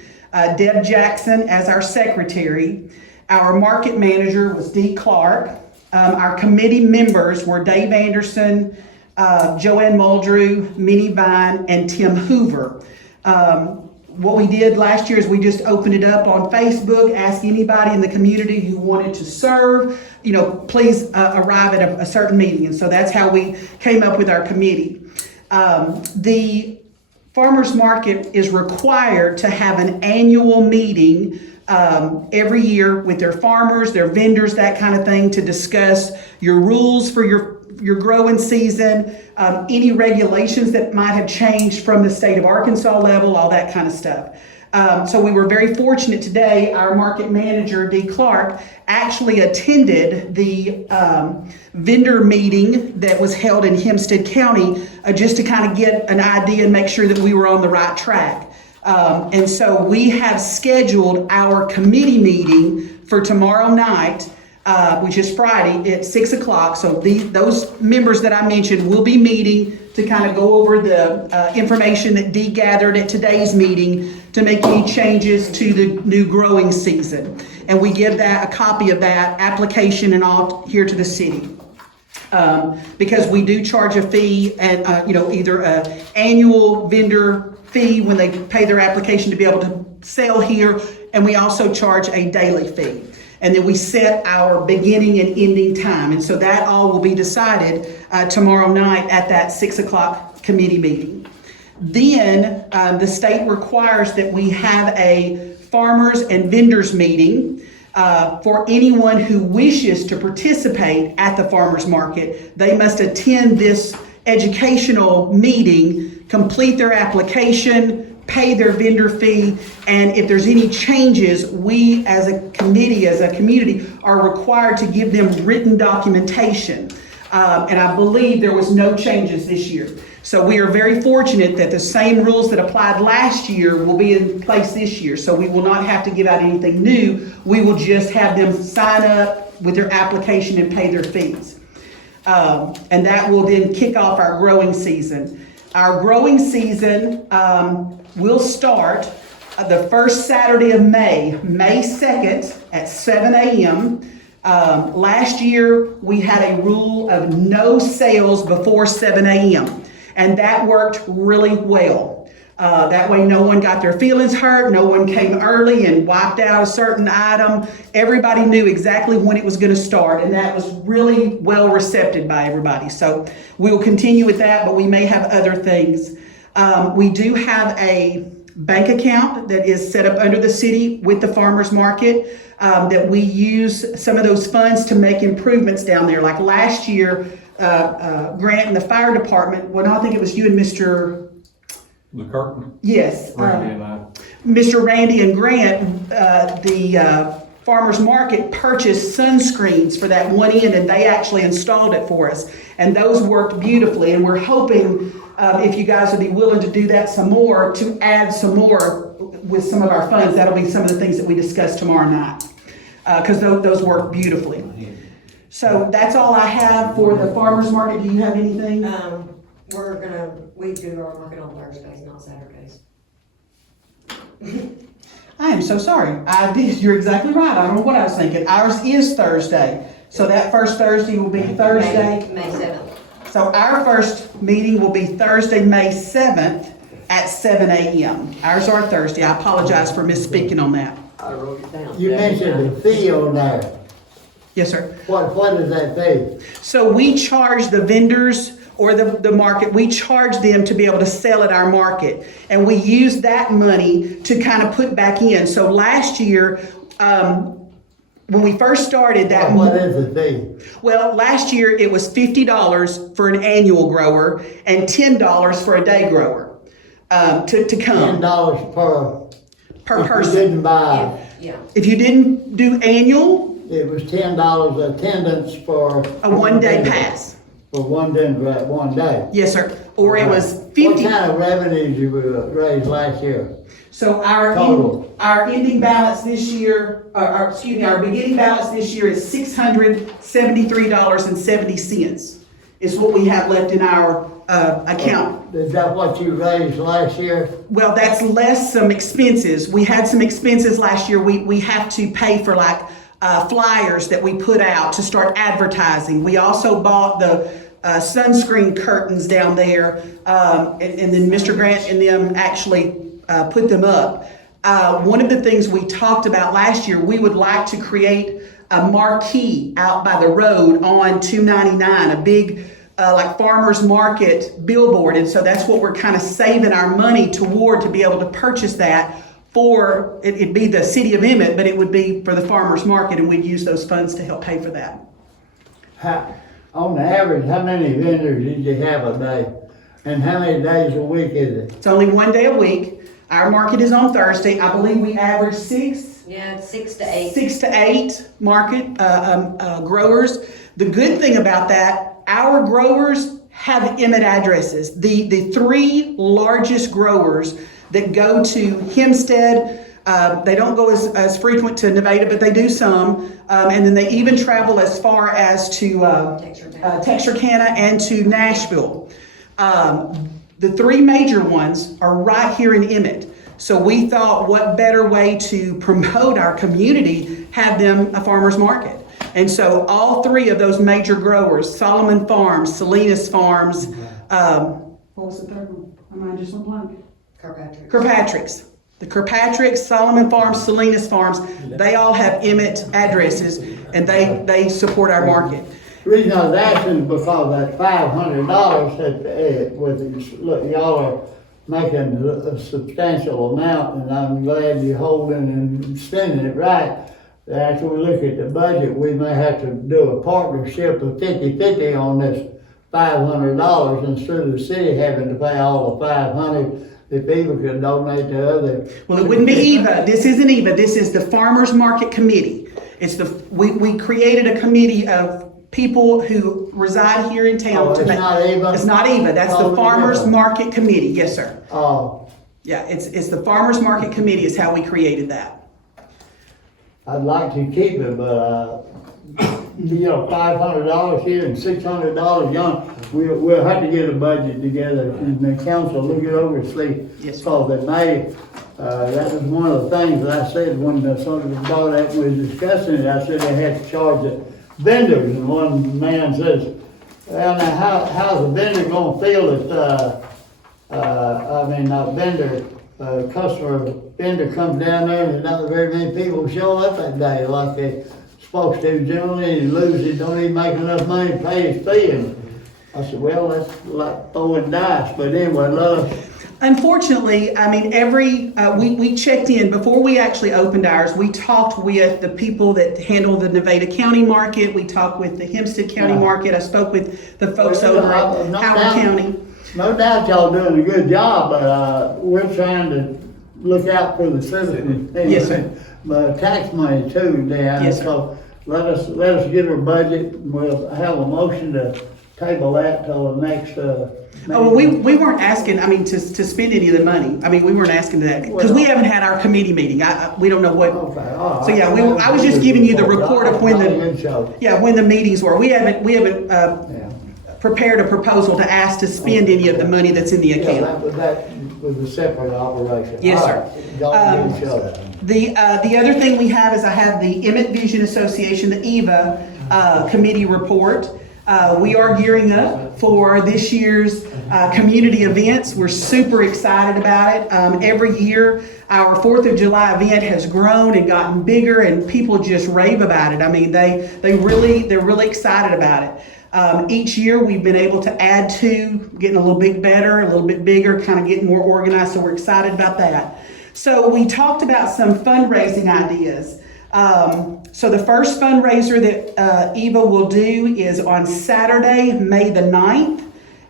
Deb Jackson as our secretary. Our market manager was Dee Clark. Our committee members were Dave Anderson, Joanne Muldrew, Minnie Vine, and Tim Hoover. What we did last year is we just opened it up on Facebook, asked anybody in the community who wanted to serve, please arrive at a certain meeting. And so that's how we came up with our committee. The farmers market is required to have an annual meeting every year with their farmers, their vendors, that kind of thing, to discuss your rules for your growing season, any regulations that might have changed from the state of Arkansas level, all that kind of stuff. So we were very fortunate today. Our market manager, Dee Clark, actually attended the vendor meeting that was held in Hempstead County just to kind of get an idea and make sure that we were on the right track. And so we have scheduled our committee meeting for tomorrow night, which is Friday at 6 o'clock. So those members that I mentioned will be meeting to kind of go over the information that Dee gathered at today's meeting to make any changes to the new growing season. And we give that a copy of that application and all here to the city. Because we do charge a fee and, either a annual vendor fee when they pay their application to be able to sell here, and we also charge a daily fee. And then we set our beginning and ending time. And so that all will be decided tomorrow night at that 6 o'clock committee meeting. Then the state requires that we have a farmers and vendors meeting for anyone who wishes to participate at the farmers market. They must attend this educational meeting, complete their application, pay their vendor fee, and if there's any changes, we as a committee, as a community, are required to give them written documentation. And I believe there was no changes this year. So we are very fortunate that the same rules that applied last year will be in place this year. So we will not have to give out anything new. We will just have them sign up with their application and pay their fees. And that will then kick off our growing season. Our growing season will start the first Saturday of May, May 2nd at 7 a.m. Last year, we had a rule of no sales before 7 a.m. And that worked really well. That way no one got their feelings hurt, no one came early and wiped out a certain item. Everybody knew exactly when it was going to start, and that was really well received by everybody. So we will continue with that, but we may have other things. We do have a bank account that is set up under the city with the farmers market that we use some of those funds to make improvements down there. Like last year, Grant and the fire department, well, no, I think it was you and Mr. The curtain. Yes. Randy and I. Mr. Randy and Grant, the farmers market purchased sunscreens for that one end, and they actually installed it for us. And those worked beautifully. And we're hoping, if you guys would be willing to do that some more, to add some more with some of our funds. That'll be some of the things that we discuss tomorrow night, because those work beautifully. So that's all I have for the farmer's market. Do you have anything? We do our market on Thursdays, not Saturdays. I am so sorry. You're exactly right. I don't know what I was thinking. Ours is Thursday. So that first Thursday will be Thursday. May 7th. So our first meeting will be Thursday, May 7th at 7 a.m. Ours are Thursday. I apologize for misspeaking on that. I wrote it down. You mentioned the fee on there. Yes, sir. What is that fee? So we charge the vendors or the market, we charge them to be able to sell at our market. And we use that money to kind of put back in. So last year, when we first started that. What is the fee? Well, last year it was $50 for an annual grower and $10 for a day grower to come. $10 per if person. you didn't buy, Yeah. If you didn't do annual, it was $10 attendance for. a 1-day pass. For one day. Yes, sir. Or it was What 50. kind of revenues you raised last year? So our Total. our ending balance this year, our beginning balance this year is $673.70 is what we have left in our account. Is that what you raised last year? Well, that's less some expenses. We had some expenses last year. We have to pay for like flyers that we put out to start advertising. We also bought the sunscreen curtains down there, and then Mr. Grant and them actually put them up. One of the things we talked about last year, we would like to create a marquee out by the road on 299, a big like farmer's market billboard. And so that's what we're kind of saving our money toward, to be able to purchase that for, it'd be the city of Emmet, but it would be for the farmer's market, and we'd use those funds to help pay for that. On the average, how many vendors did you have a day? And how many days a week is it? It's only 1 day a week. Our market is on Thursday. I believe we average six Yeah, it's 6 to 8. 6 to 8 market growers. The good thing about that, our growers have Emmet addresses. The 3 largest growers that go to Hempstead, they don't go as frequent to Nevada, but they do some. And then they even travel as far as to Texarkana and to Nashville. The 3 major ones are right here in Emmet. So we thought, what better way to promote our community, have them a farmer's market. And so all 3 of those major growers, Solomon Farms, Salinas Farms, what was the third one? My mind just went blank. Kirkpatrick's. The Kirkpatrick's, Solomon Farms, Salinas Farms, they all have Emmet addresses, and they support our market. The reason I was asking is because that $500 look, y'all are making a substantial amount, and I'm glad you're holding and spending it right. After we look at the budget, we may have to do a partnership of 50-50 on this $500 instead of the city having to pay all the $500. If people could donate to other. Well, it wouldn't be EVA. This isn't EVA. This is the Farmers Market Committee. It's we created a committee of people who reside here in town. It's not EVA? It's not EVA. That's the Farmers Market Committee. Yes, sir. Oh, Yeah, it's the Farmers Market Committee is how we created that. I'd like to keep it, but, $500 here and $600 young. We'll have to get a budget together, and the council look it over and see. Yes, sir. Because it may, that was one of the things that I said when somebody brought up, we were discussing it, I said they had to charge the vendors, and one man says, well, now how's a vendor gonna feel if, vendor comes down there and there's not very many people show up that day like they supposed to generally, and he loses, don't even make enough money to pay his fee. And I said, well, that's like throwing dice, but anyway, Unfortunately, I mean, we checked in before we actually opened ours. We talked with the people that handle the Nevada County market. We talked with the Hempstead County market. I spoke with the folks over at Howard County. no doubt y'all doing a good job, but, we're trying to look out for the citizens. Yes, sir. But tax money too, Dan. Yes, sir. So let us get our budget, we'll have a motion to table that till the next, Oh, well, we weren't asking, I mean, to spend any of the money. I mean, we weren't asking that, because we haven't had our committee meeting. we don't know what. Okay, all right. So, yeah, I was just giving you the report of when Good show. when the meetings were. We haven't, Yeah. prepared a proposal to ask to spend any of the money that's in the Yeah, account. that was a separate operation. Yes, All sir. right. Y'all good show. The other thing we have is I have the Emmet Vision Association, the EVA, committee report. We are gearing up for this year's community events. We're super excited about it. Every year, our 4th of July event has grown and gotten bigger, and people just rave about it. I mean, they're really excited about it. Each year, we've been able to add to, getting a little bit better, a little bit bigger, kind of getting more organized, so we're excited about that. So we talked about some fundraising ideas. So the first fundraiser that EVA will do is on Saturday, May the 9th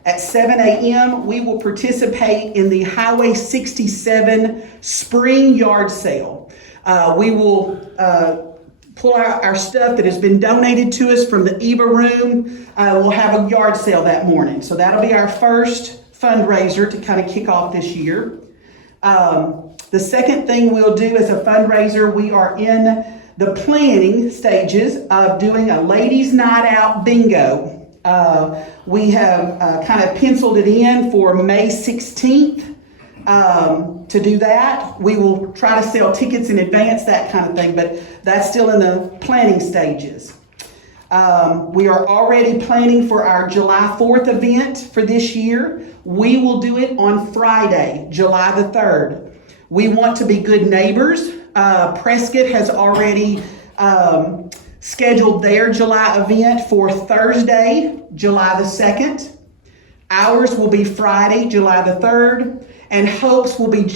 at 7 a.m. We will participate in the Highway 67 Spring Yard Sale. We will pull out our stuff that has been donated to us from the EVA room. We'll have a yard sale that morning. So that'll be our first fundraiser to kind of kick off this year. The second thing we'll do as a fundraiser, we are in the planning stages of doing a ladies' night out bingo. We have kind of penciled it in for May 16th to do that. We will try to sell tickets in advance, that kind of thing, but that's still in the planning stages. We are already planning for our July 4th event for this year. We will do it on Friday, July the 3rd. We want to be good neighbors. Prescott has already scheduled their July event for Thursday, July the 2nd. Ours will be Friday, July the 3rd, and Hope's will be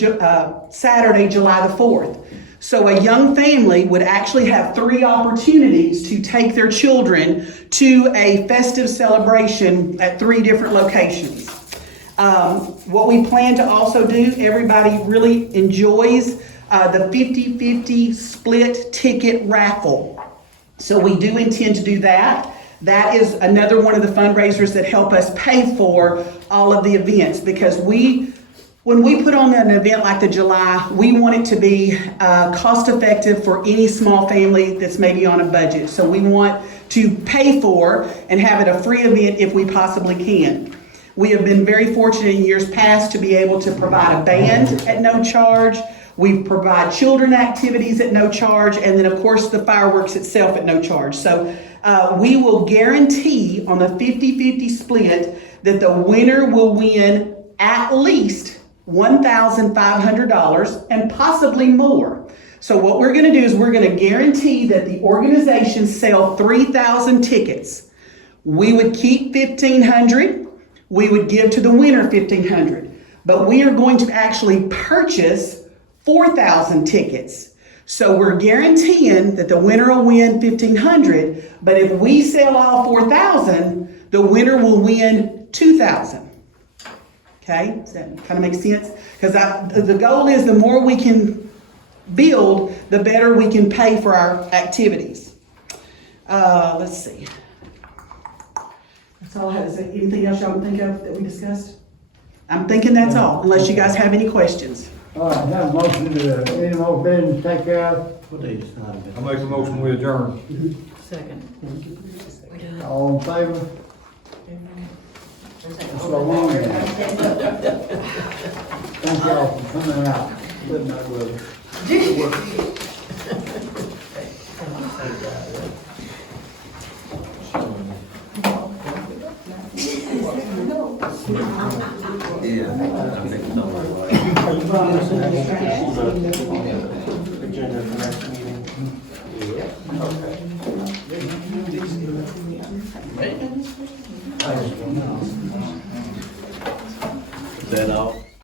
Saturday, July the 4th. So a young family would actually have 3 opportunities to take their children to a festive celebration at 3 different locations. What we plan to also do, everybody really enjoys the 50-50 split ticket raffle. So we do intend to do that. That is another one of the fundraisers that help us pay for all of the events, because when we put on an event like the July, we want it to be cost effective for any small family that's maybe on a budget. So we want to pay for and have it a free event if we possibly can. We have been very fortunate in years past to be able to provide a band at no charge. We provide children activities at no charge, and then of course the fireworks itself at no charge. So we will guarantee on the 50-50 split that the winner will win at least $1,500 and possibly more. So what we're gonna do is we're gonna guarantee that the organization sell 3,000 tickets. We would keep 1,500. We would give to the winner 1,500, but we are going to actually purchase 4,000 tickets. So we're guaranteeing that the winner will win 1,500, but if we sell all 4,000, the winner will win 2,000. Okay, does that kind of make sense? Because the goal is the more we can build, the better we can pay for our activities. Let's see. That's all I have. Is there anything else y'all can think of that we discussed? I'm thinking that's all, unless you guys have any questions. All right, have a motion to, any more business to take care of? What they decided. I make a motion, we adjourn. Second. All in favor? So long then. Thank y'all for coming out. Good night, brother. Yeah, I think so.